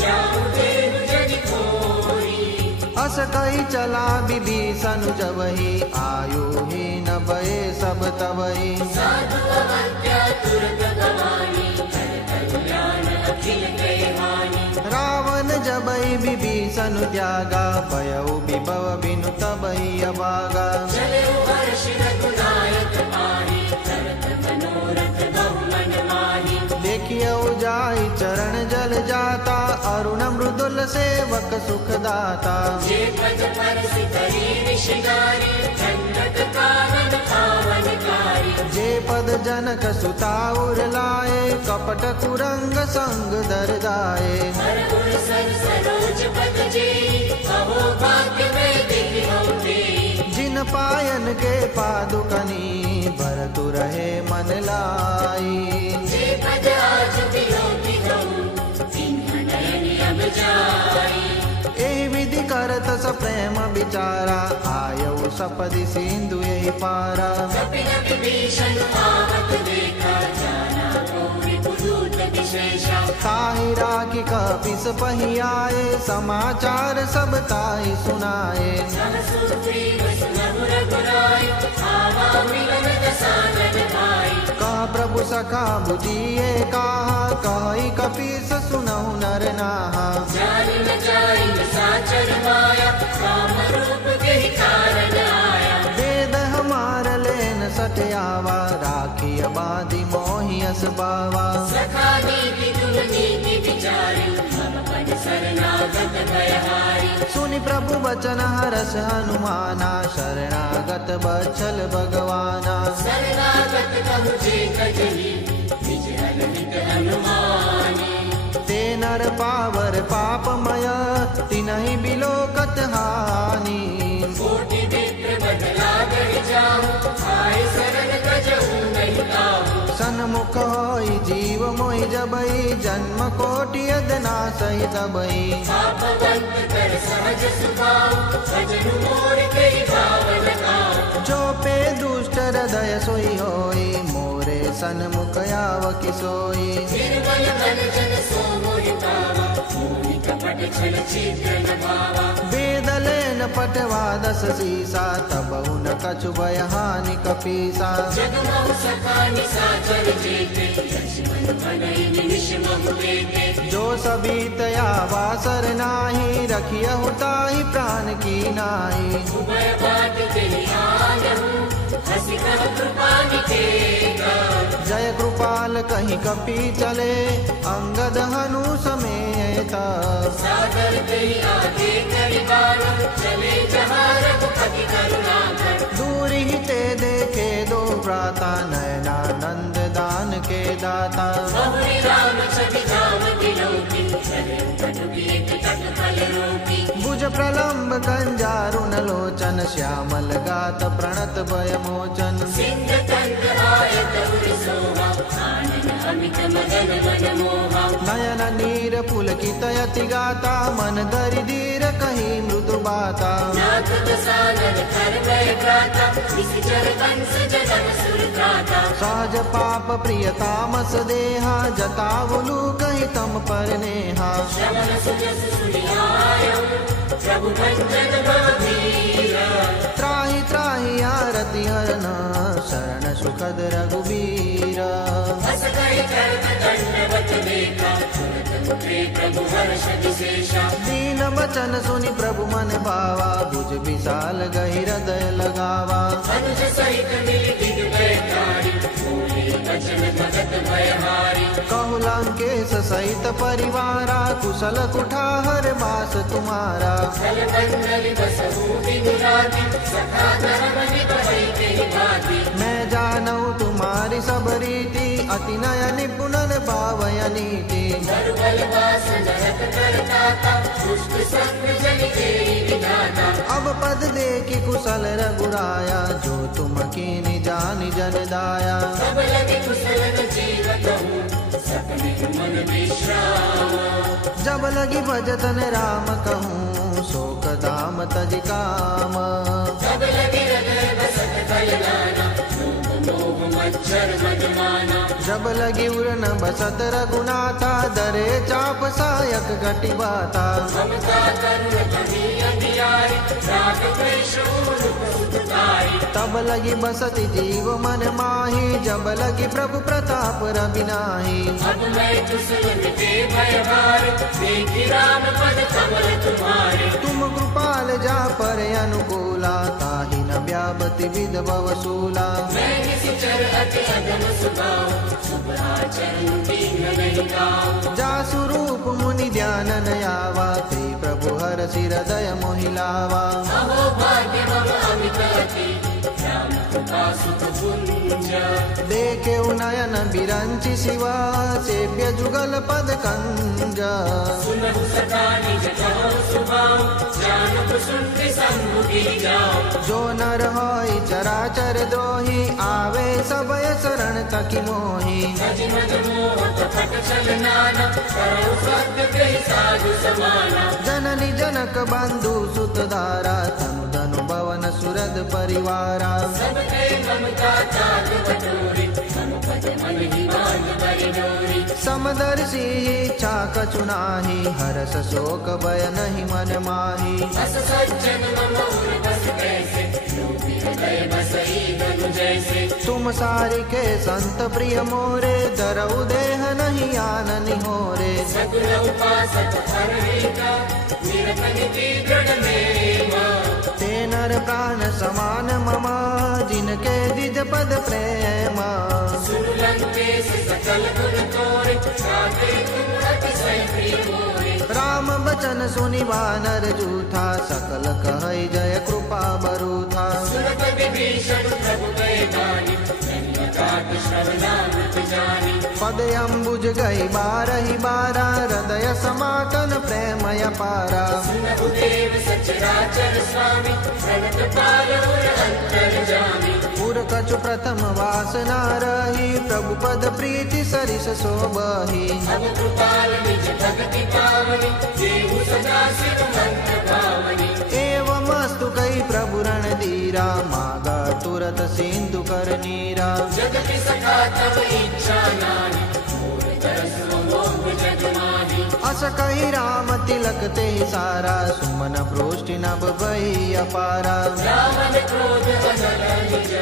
जाऊं देव जनि कोरी। अस कहि चला विभीषण जबहि, आयु ही न भये सब तबहि। साधु अवज्ञा तुरत गवानी, कर कल्याण अखिल कहि हानि। रावण जबहि विभीषण त्यागा, भयउ विभव बिनु तबहि अभागा। चलेउ हर्ष रघुनायक पाहि, करत मनोरथ बहु मन माहि। देखियउ जाहि चरण जल जाता, अरुण मृदुल सेवक सुख दाता। जे पद परसि करी ऋषिगारी, दंडक कानन पावनकारी। जे पद जनक सुता उर लाए, कपट कुरंग संग दर दाए। हर उर सर सरोज पद जेई, अहो भाग्य में देखि हम तेई। जिन पायन के पादुकनी, भरतु रहे मन लाई। जे पद आज विलोकि हूँ, तिन्ह नयन अब जाई। एहि विधि करत स प्रेम विचारा, आयउ सपदि सिंधु यही पारा। कपिन विभीषण आवत देखा, जाना गौरी पुरूत विशेषा। ताहि राखी कपिस पहियाए, समाचार सब ताहि सुनाए। सहसु ग्रीव सुनहु रघुराई, आवा मिलन दसानन भाई। कह प्रभु सखा बुझिए काहा, कहि कपीस सुनहु नर नाहा। जानि न जाई न साचर माया, राम रूप केहि कारण आया। वेद हमार लेन सटयावा, राखिय बाधि मोहि अस बावा। सखा नीति तुम नीति विचारी, मम पद शरणागत भयहारी। सुनि प्रभु बचन हरस हनुमाना, शरणागत बच्छल भगवाना। शरणागत कहु जे कजही, निज हित हनुमानी। ते नर पावर पापमय, तिनहि बिलोकत हानि। कोटि विप्र बदला गढ़ जाऊं, आए शरण गजहु नहीं ताहू। सन्मुख होई जीव मोहि जबहि, जन्म कोटि अदना सहि तबहि। पापवंत कर सहज सुभाऊ, भजनु मोर कई भावन गाऊं। जो पे दुष्ट हृदय सोई होई, मोरे सन्मुख आव कि सोई। निर्मल मन जन सो मोहि पावा, मोहि कपट छल छिद्र न भावा। वेदलेन पटवा दस सीसा, तब उन कछु भय हानि कपीसा। जगमोह सखा निसाचर जेते, लक्ष्मण बनई निमिष महु लेते। जो सभी तया वासर नाही, रखियहु ताहि प्राण की नाहि। उभय बाट तेहि आनहु, हँसी कह कृपा निकेगा। जय कृपाल कहीं कपि चले, अंगद हनु समेत। सादर तेहि आगे करिबार, चले जहाँ रघुपति करुणाकर। दूरि ही ते देखे दो भ्राता, नयनानंद दान के दाता। बहुरी राम छवि धाम तिलोकी, चले कटुकी एक तट फल रोकी। भुज प्रलम्ब कंजारुन लोचन, श्यामल गात प्रणत भय मोचन। सिंह कंद आयत उर सोहा, आनन अमित मदन मन मोहा। नयन नीर पुलकित यति गाता, मन धरि धीर कहीं मृदु बाता। नाथ दसानन कर भय त्राता, निश्चर कंस जगत सुर त्राता। सहज पाप प्रिय तामस देहा, जतावलु कहि तम पर नेहा। श्रवण सुजस सुनि आयो, प्रभु भंजन बलबीरा। त्राहि त्राहि आरति हरन, शरण सुखद रघुबीर। हस कहि कर्म दंडवत देखा, तुरत उतरे प्रभु हर्ष विशेषा। दीन वचन सुनि प्रभु मन भावा, भुज विशाल गहि हृदय लगावा। अनुज सहित मिलि दिग बैठारी, बोले वचन भगत भक्त भयहारी कहु लंकेश सहित परिवारा कुशल कुठार बास तुम्हारा स्थल मंडल बसहु दिन राति सखा धर्म निभई तेहि भांति मैं जानऊ तुम्हारी सब रीति अति नय निपुणन भावय नीति बल वास नरक करताता दुष्ट संग जन तेरी विधाता अब पद देखि कुशल रघुराया जो तुम कीनि जानि जन दाया सब लगे कुशल जीवत हूँ सकल मन विश्राम जब लगी भजतन राम कहूँ शोक दाम तज काम सब लगे हृदय बसत कल्याणा मोह मच्छर मदमाना जब लगी उड़न बसत रघुनाथा दरे चाप सायक घटी बाता ममता करुण कभी अंधियारी राग द्वेष रूप सुखकारी तब लगी बसत जीव मन माही जब लगी प्रभु प्रताप रवि नाही अब मैं कुशल मिटे भय भार देखी राम पद कमल तुम्हारे तुम कृपाल जा पर अनुकूला ताहि न व्यापति विध भवसूला मैं किसी चर अति अगम सुभाव शुभाचरण दीन नहीं गाँव जा स्वरूप मुनि ध्यान न आवा ते प्रभु हर सिर दय मोहिलावा अहो भाग्य मम अमित अति राम कृपा सुख पुंज देखे नयन बिरंचि शिवा सेव्य जुगल पद कंज सुनहु सदा निज कहो सुभाव जानक सुनते सम्मुखी जाओ जो नर होई चराचर द्रोही आवे सबय शरण तकि मोही भज मद मोह कपट छल नाना करो सत्य कहि साधु समाना जननी जनक बंधु सुत धारा तनु धनु भवन सुरद परिवारा सबके ममता त्याग बटोरी मन पद मन ही मान बरि डोरी समदर्शी इच्छा कछु नाही हरस शोक भय नहीं मन माही बस सज्जन मम उर बस कैसे लोभी हृदय बसई गनु जैसे तुम सारि के संत प्रिय मोरे दरऊ देह नहीं आननि होरे सगुण उपासक हर का निरतनिति दृढ़ नेमा ते नर प्राण समान मम जिनके द्विज पद प्रेम सुन लंकेश सकल गुण तोरे गाते तुम अतिशय प्रिय मोरे राम बचन सुनि वानर जूठा सकल कहै जय कृपा बरूथा सुरत विभीषण प्रभु गए गानी काट श्रवणामृत जानी पद अम्बुज गई बारहि बारा हृदय समातन प्रेमय पारा सुनहु देव सचराचर स्वामी प्रणत पाल और अंतर जानी पुर कछु प्रथम वासना रही प्रभु पद प्रीति सरिस शोभहि अब कृपाल निज भक्ति पावनी देहु सदा शिव मंत्र भावनी एवमस्तु कई प्रभु रण धीरा मागा तुरत सिंधु कर नीरा जगति सखा तब इच्छा नानी मोर तरस मोह जग माही अस कही राम तिलक ते सारा सुमन प्रोष्टि नभ भई अपारा रावण क्रोध अनल निज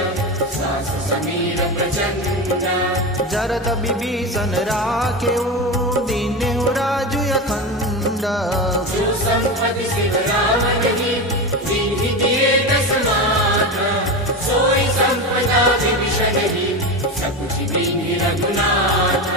सास समीर प्रचंड जरत विभीषण राखेऊ दीन्हु राजु अखंड जो संपत्ति शिव रावण ही दीन्हि दिए दस माता सोई संपदा विभीषण ही सकुच दीन्हि रघुनाथ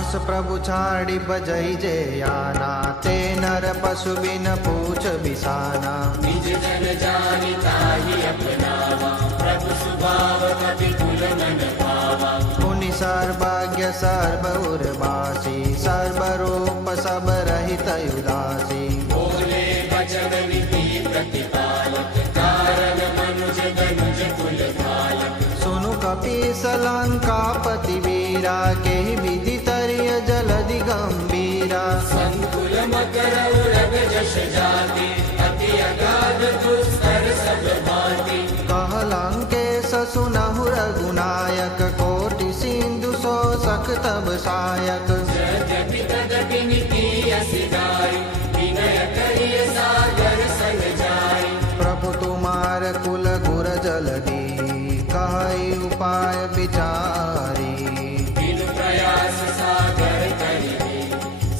अस प्रभु छाड़ी बजई जे आना ते नर पशु बिन पूछ बिसाना निज जन जानि ताहि अपनावा प्रभु स्वभाव कपि कुल मन भावा मुनि सर्वज्ञ सर्व उर्वासी सर्वरूप सब रहित उदासी बोले बचन नीति प्रतिपालक कारण मनुज धनुज कुल बालक सुनु कपीस लंकापति वीरा के विधि तरिय जलधि गंभीरा संकुल मकर उरग जश जाति अति अगाध दुस्तर सब भांति कह लंकेश सुनहु रघुनायक कोटि सिंधु शोषक तब सायक जगति तदपि नीति असिधाई विनय करिय सागर सन जाई प्रभु तुम्हार कुल गुर जलधि कहई उपाय विचारी बिनु प्रयास सागर करिबे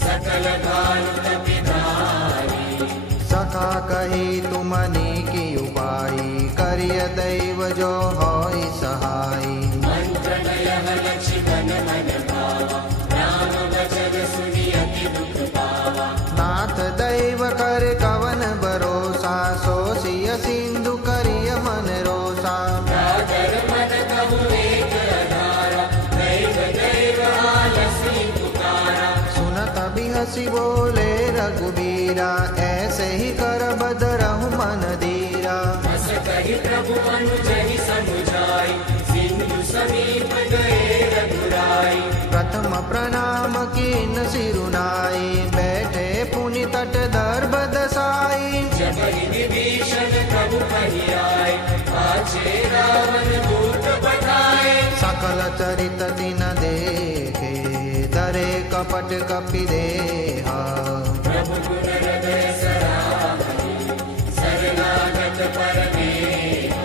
सकल भानु तपिधारी सखा कही तुमनी की उपाई करिय दैव जो होई सहाई मंत्र नय बिरह लक्ष्मण मन भावा, राम वचन सुनि अति दुख पावा। नाथ दैव कर कवन भरोसा, सोसिय सिंधु करिय मन रोसा। सागर मन कहु एक अधारा, दैव दैव आलसी पुकारा। सुनत बिहसी बोले रघुबीरा, ऐसे ही कर बदरहु मन धीरा। बस कहि प्रभु अनुजहि समुझाई, सिंधु समीप गए रघुराई। प्रथम प्रणाम कीन सिरुनाई, बैठे पुनि तट दर्भ दसाई। जबहि विभीषण प्रभु कहि आए, पाछे रावण दूत पठाए। सकल चरित तिन देखे, डरे कपट कपि देहा। प्रभु गुण हृदय सराहनी, शरणागत परमेहा।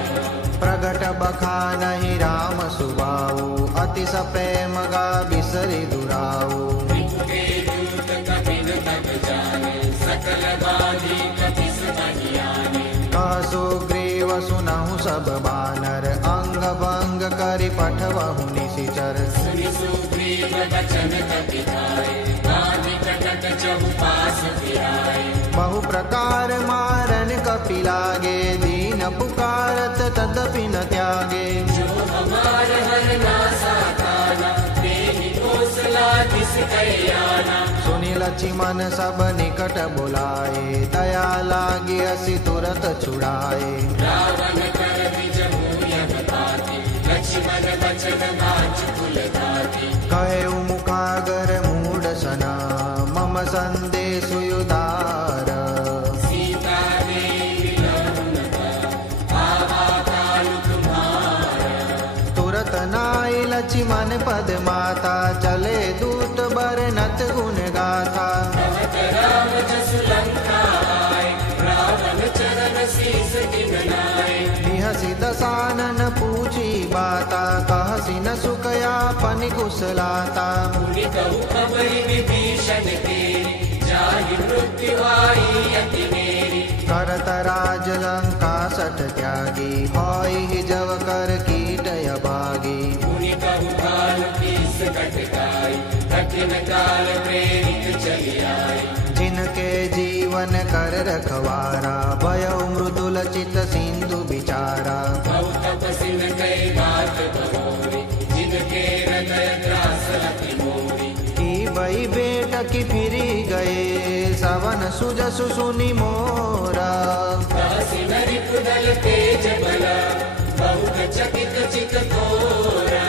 प्रगट बखानहि राम सुबाऊ, अतिश प्रेम गा बिसरि दुराऊ। रिपुके दूत कपिन तब जाने, सकल बाधी कपिस बहियाने। कह सुग्रीव सुनहु सब बानर, अंग भंग करि पठवहु निशिचर। सुनि सुग्रीव बचन कपि खाए, बाँधि कटक चहुपास फिराए। बहु प्रकार मारन कपि लागे, दीन पुकारत तदपि न त्यागे। जो हमार हर नासा खाना, तेहि कौशला दिस कल्याणा। सुनि लक्ष्मण सब निकट बुलाए, दया लागी असी तुरत छुड़ाए। रावण कर निज भूयः पाति, लक्ष्मण बचन बाँच कुल धाति। कहे मुखागर मूढ़ सना, मम संदेश युदार। सीता देवी लहुन बर, आवा काल तुम्हारा। तुरत नाई लक्ष्मण पद माता, चले दूत बरनत गुण गाथा। कहत राम जसु लंका आए, रावण चरण शीस किन नाए। बिहसि दसानन पूछी बाता, कहसि न सुकया पनि कुशलाता। मुनि कहु अभय विभीषण केरि, जाहि मृत्यु आई अति मेरी। करत राज लंका सठ त्यागी, होई जव कर कीटय भागी। मुनि कहु भानु कीस कटकाई, कठिन काल प्रेरित चली आई। जिनके जीवन कर रखवारा, भयो मृदुल चित सिंधु बिचारा। बहु तपसिन कई बात बहोरी, जिनके हृदय त्रास अति मोरी। की बई बेट की फिरी गए, सवन सुजसु सुनि मोरा। कहसि न रिपुदल तेज बला, बहुत चकित चित थोरा।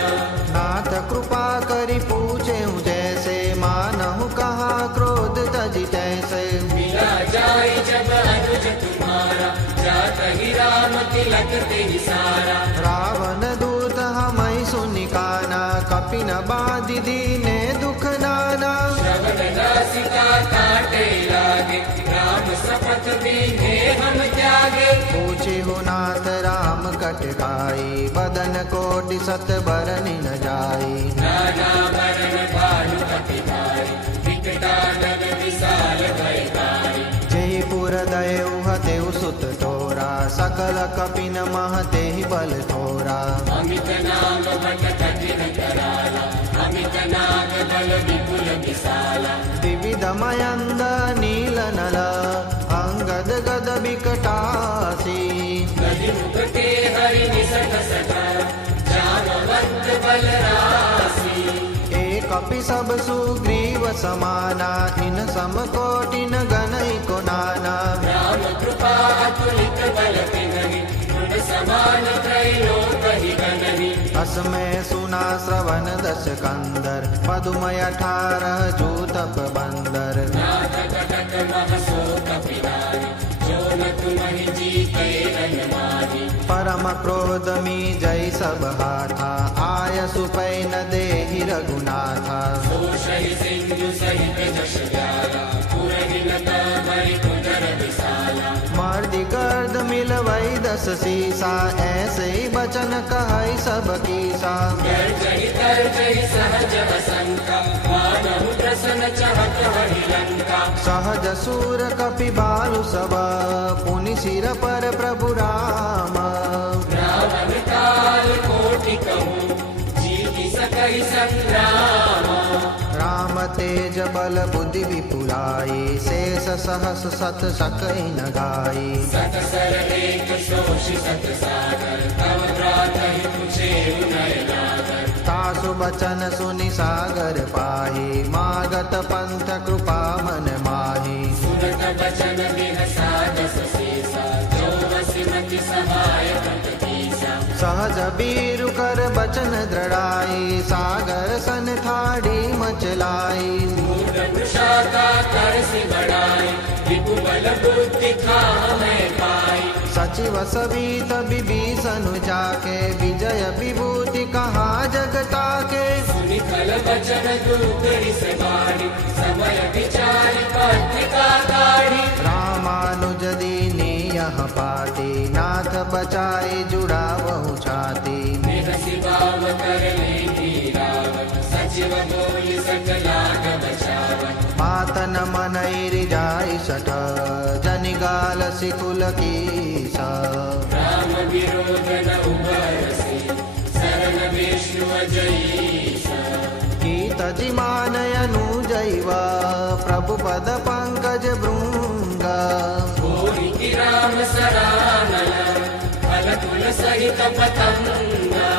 नाथ कृपा करि पूछे जैसे, मानहु कहा क्रोध तजि तैसे। मिला जाय जब अनुज तुम्हारा, जात ही राम तिलक तेहि सारा। रावण दूत हमहि सुनि काना, कपि न बाधि दीने दुख नाना। श्रवण नासिका काटे लागे, राम शपथ दीने हम त्यागे। पूछे हो नाथ राम कटकाई, बदन कोटि सत बरनि न जाई। नाना बरन भानु कपि भाई, विकटानन विशाल भयकारी। जेहि पुर दयउ हतेउ सुत तोरा, सकल कपिन मह तेहि बल थोरा। अमित नाम बट कठिन कराला, अमित नाग बल विपुल विशाला। विविध मयंद नील नल, अंगद गद विकटासी। गति मुख के हरि निसट सटा, जामवंत बल राशि। एक कपि सब सुग्रीव समाना, इन सम कोटिन गणई को नाना। राम कृपा अतुलित बल तिन्हि, गुण समान त्रैलोक ही गणहि। असमय सुना श्रवण दस कंदर, पदुमय 18 जूतप बंदर। नाथ कटक मह शोक पिनाहि, जो न तुम्हि जीते रहि माहि। परम क्रोध मी जय सब हाथा, आय सुपै न देहि रघुनाथा। सोषहि सिंधु सहित जश जाला, पुरहि लता मणि कुंजर विशाला। मर्दि गर्द मिलवै 10 सीसा, ऐसे ही बचन कहै सब कीसा। गर्जहि तर्जहि सहज असंका, मानहु प्रसन्न चहत वहि लंका। सहज सूर कपि बालु सब, पुनि सिर पर प्रभु राम। रावण काल कोटि कहूँ, जीति सक बल बुद्धि विपुलाई शेष सहस सत सकई न गाई सत सर एक शोषि सत सागर तव प्रातहि पूछे उनय नागर तासु बचन सुनि सागर पाहि मागत पंथ कृपा मन माहि सुनत बचन बिहसादस शेषा जो वसिमति सहाय प्रतीसा सहज बीरु कर बचन दृढ़ाई सागर सन थाड़ी मचलाई मूढ़ शाखा कर सि बढ़ाई विपुबल बुद्धि मैं पाई सचिव सवित विभीषण जाके विजय विभूति कहा जगता के सुनि खल बचन दूतरि से बाड़ी समय विचार पत्रिका काढ़ी रामानुज दीनी यह पाती नाथ बचाए जुड़ावहु छाती निहसि बाव कर लेती रावण सचिव बोल सकलाग बचावन मातन मनैरि जाय सठ जनिगाल सिकुल कीस राम विरोध न उभरसि शरण विष्णु अजयीसा गीत जिमानयनु जैव प्रभु पद पंकज भृंग भूरि की राम सरानन फल कुल सहित पतंगा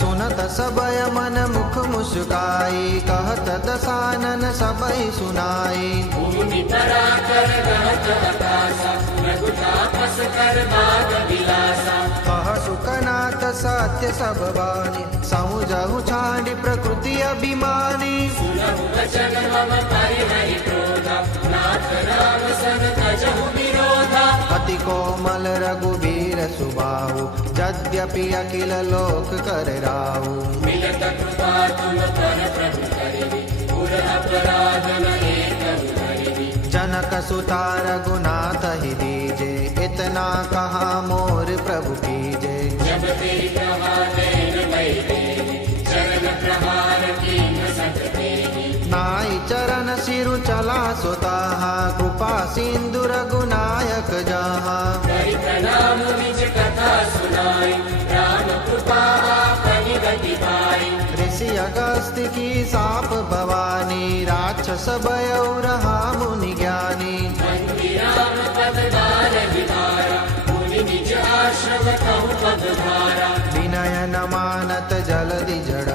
सुनत सबय मन मुख मुस्काई कहत दसानन सबई सुनाई भूमि पराकर रहत हतासा रघु तापस कर भाग विलासा कह सुकनाथ सत्य सब बानी समुझहु छांडी प्रकृति अभिमानी सुनहु वचन मम परिहरि क्रोधा नाथ राम सन तजहु विरोधा अति कोमल रघुबीर सुबाहु यद्यपि अखिल लोक कर राहु मिलत कृपा तुम पर प्रभु करिबी पुर अपराध न एकहु धरिबी जनक सुता रघुनाथ ही दीजे इतना कहा मोर प्रभु कीजे जब तेरी कहा नैन मई देवी चरण प्रहार कीन सठ देवी नाई चरण सिरु चला सुताहा कृपा सिंधु रघुनायक जहा करि प्रणाम निज कथा सुनाई राम कृपा आपनि गति पाई ऋषि अगस्त्य की साप भवानी राक्षस भयउ रहा मुनि ज्ञानी वंदी राम पद बार विधारा मुनि निज आश्रम कहु पद धारा विनय न मानत जलधि जड़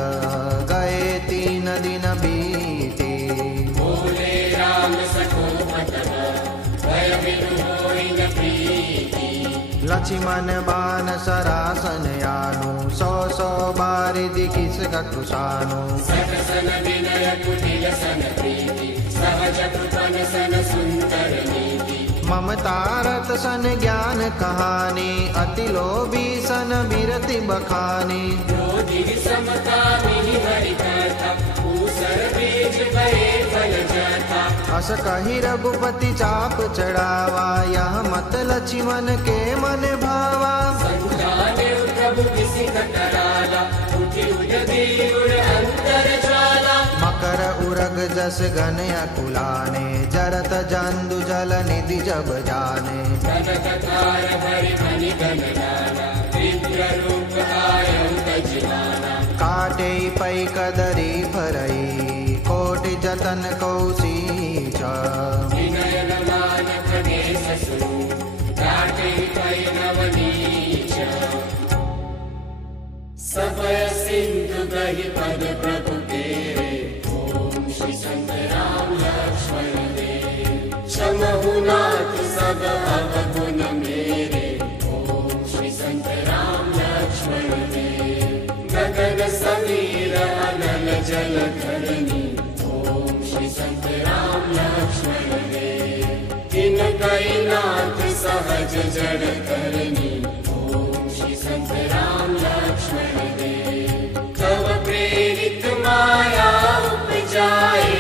गए 3 दिन बीते बोले राम सखो पतन भय बिनु होई न प्रीति लक्ष्मण बान सरासन यानु 100 बारिधि किस ककुसानु सकसन विनय कुटिल सन प्रीति सहज कृपन सन सुंदर नीति ममता रत सन ज्ञान कहानी अति लोभी सन बिरति बखानी क्रोधि समता मिहि हरि कथा ऊसर बीज भये फल जथा अस कही रघुपति चाप चढ़ावा यह मत लक्ष्मण के मन भावा संताने प्रभु किसी कराला उठी उजदी उड़ अंतर ज्वाला मकर उरग जस गन अकुलाने जरत जंदु जल निधि जब जाने कनकधार भरि मणि गण डाला दिव्य रूप आयौ गजवाना काटे पै कदरी भरई कोटि जतन कौशीच विनय न मानक देश सुनु काटे पै नवनीच सबय सिंधु गहि पद प्रभु तेरे ओम श्री संत राम लक्ष्मण देव क्षमहु नाथ सब अवगुण मेरे ओम श्री संत राम लक्ष्मण देव गगन समीर अनल जल धरणी ओम श्री संत राम लक्ष्मण देव तिन कई नाथ सहज जड़ करनी ओम श्री संत राम लक्ष्मण देव तव प्रेरित माया उपजाए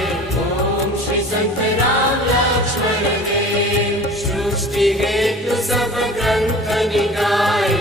ओम श्री संत राम लक्ष्मण देव सृष्टि हेतु सब ग्रंथ निगाए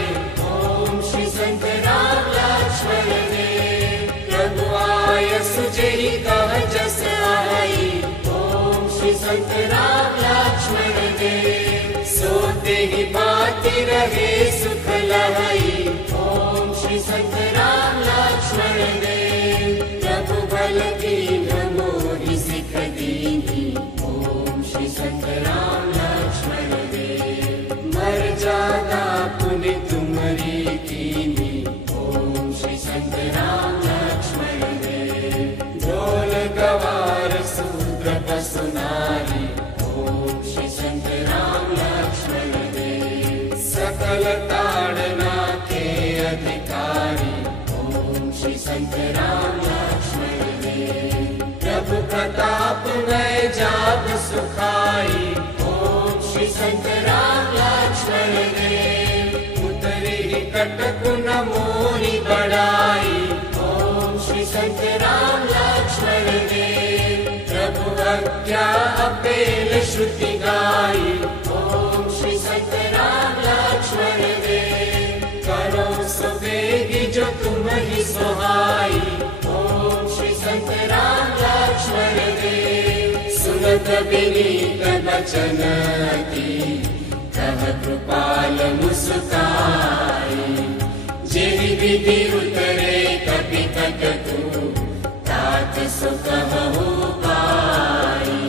ओम श्री संत राम लक्ष्मण देव प्रभु आय सुजहि कह जस आई ओम श्री संत राम लक्ष्मण देव सोते ही बाती रहे सुख लहई ओम श्री संत राम लक्ष्मण देव प्रभु बल दीन मोहि सिख दीन मर्यादा पुनि तुम्हारी कीनी। ओम श्री संत राम लक्ष्मण देव। ढोल गवार शूद्र पशु नारी। ओम श्री संत राम लक्ष्मण देव। सकल ताड़ना के अधिकारी। ओम श्री संत राम लक्ष्मण देव। प्रभु प्रताप में जाप सुखाई। ओम श्री संत राम लक्ष्मण देव। उतरी ही कटक न मोरी बढ़ाई। ओम श्री संत राम लक्ष्मण देव। प्रभु आज्ञा अपेल श्रुति गाई। ओम श्री संत राम लक्ष्मण देव। करो सुबेगी जो तुम ही सुहाई। ओम श्री संत राम लक्ष्मण देव। सुनत विनीत बचन अति। कह कृपाल मुस्काई। जेहि विधि उतरे कपि कटकु। तात सुख हो पाई।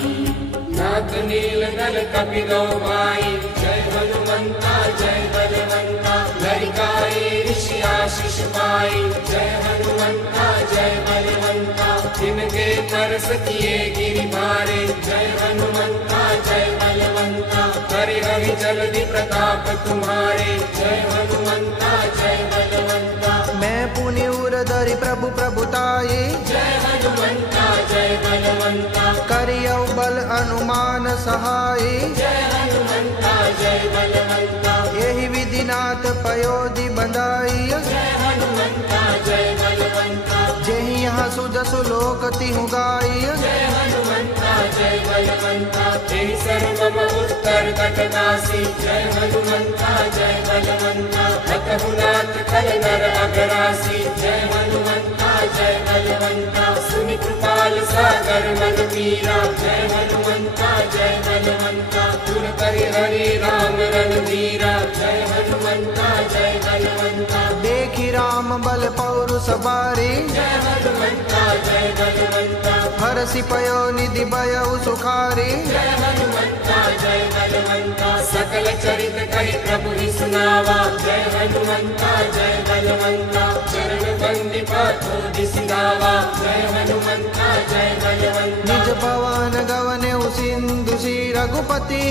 नाथ नील नल कपि दो भाई। जय हनुमंता जय बलवंता। लरिकाए ऋषि आशीष पाई। जय हनुमंता जय बलवंता। जिनके तरस किए गिरि भारे। जय हनुमंता जय बलवंता। हरि हरि जल्दी प्रताप तुम्हारे। जय हनुमंता जय बलवंता। मैं पुनि उरधरि प्रभु प्रभुताई। जय हनुमंता जय बलवंता। करियौ बल अनुमान सहाय। जय हनुमंता जय बलवंता। यही विधिनाथ पयोधि बंधाई। जय हनुमंता जय बलवंता। जेहि यहाँ सुजसु लोक तिहु गाई। जय हनुमंता जय बलवंता। तेहि सर्वम उत्तर कटकासी। जय हनुमंता जय बलवंता। हतहु नाथ खल नर अगरासी। जय हनुमंता जय बलवंता। सुनि कृपाल सागर मन मीरा। जय हनुमंता जय बलवंता। तुर करि हरि राम रणधीरा। जय हनुमंता जय बलवंता। देखि राम बल पौरुष बारी। जय हनुमंता जय बलवंता। हरषि पयो निधि भयउ सुखारी। जय हनुमंता जय बलवंता। सकल चरित कहि प्रभु ही सुनावा। जय हनुमंता जय बलवंता। चरण बंदी पाथो दिसिनावा। जय हनुमंता जय बलवंता। निज भवन गवने सिंधु श्री रघुपति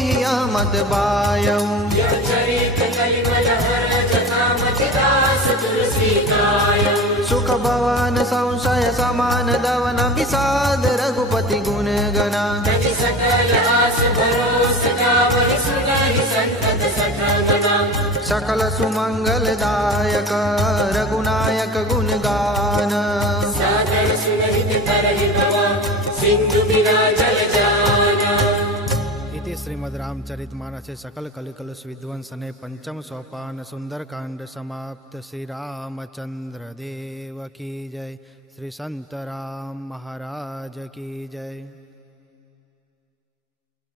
मत बायऊ। यह चरित कलिमल हर जथा मति दास तुलसी गायऊ। सुख भवन संशय समान दवन विषाद रघुपति गुण गना। तति सकल आस भरोस गावहि सुनहि संतत सठमना। सकल सुमंगल दायक रघुनायक गुण गान। सागर सुनहित तरहि भवा। सिंधु बिना जल जाना। इति श्रीमद् रामचरितमानसे सकल कलिकल विध्वंसने पंचम सोपान सुंदरकांड समाप्त। श्री रामचंद्र देव की जय। श्री संत राम महाराज की जय।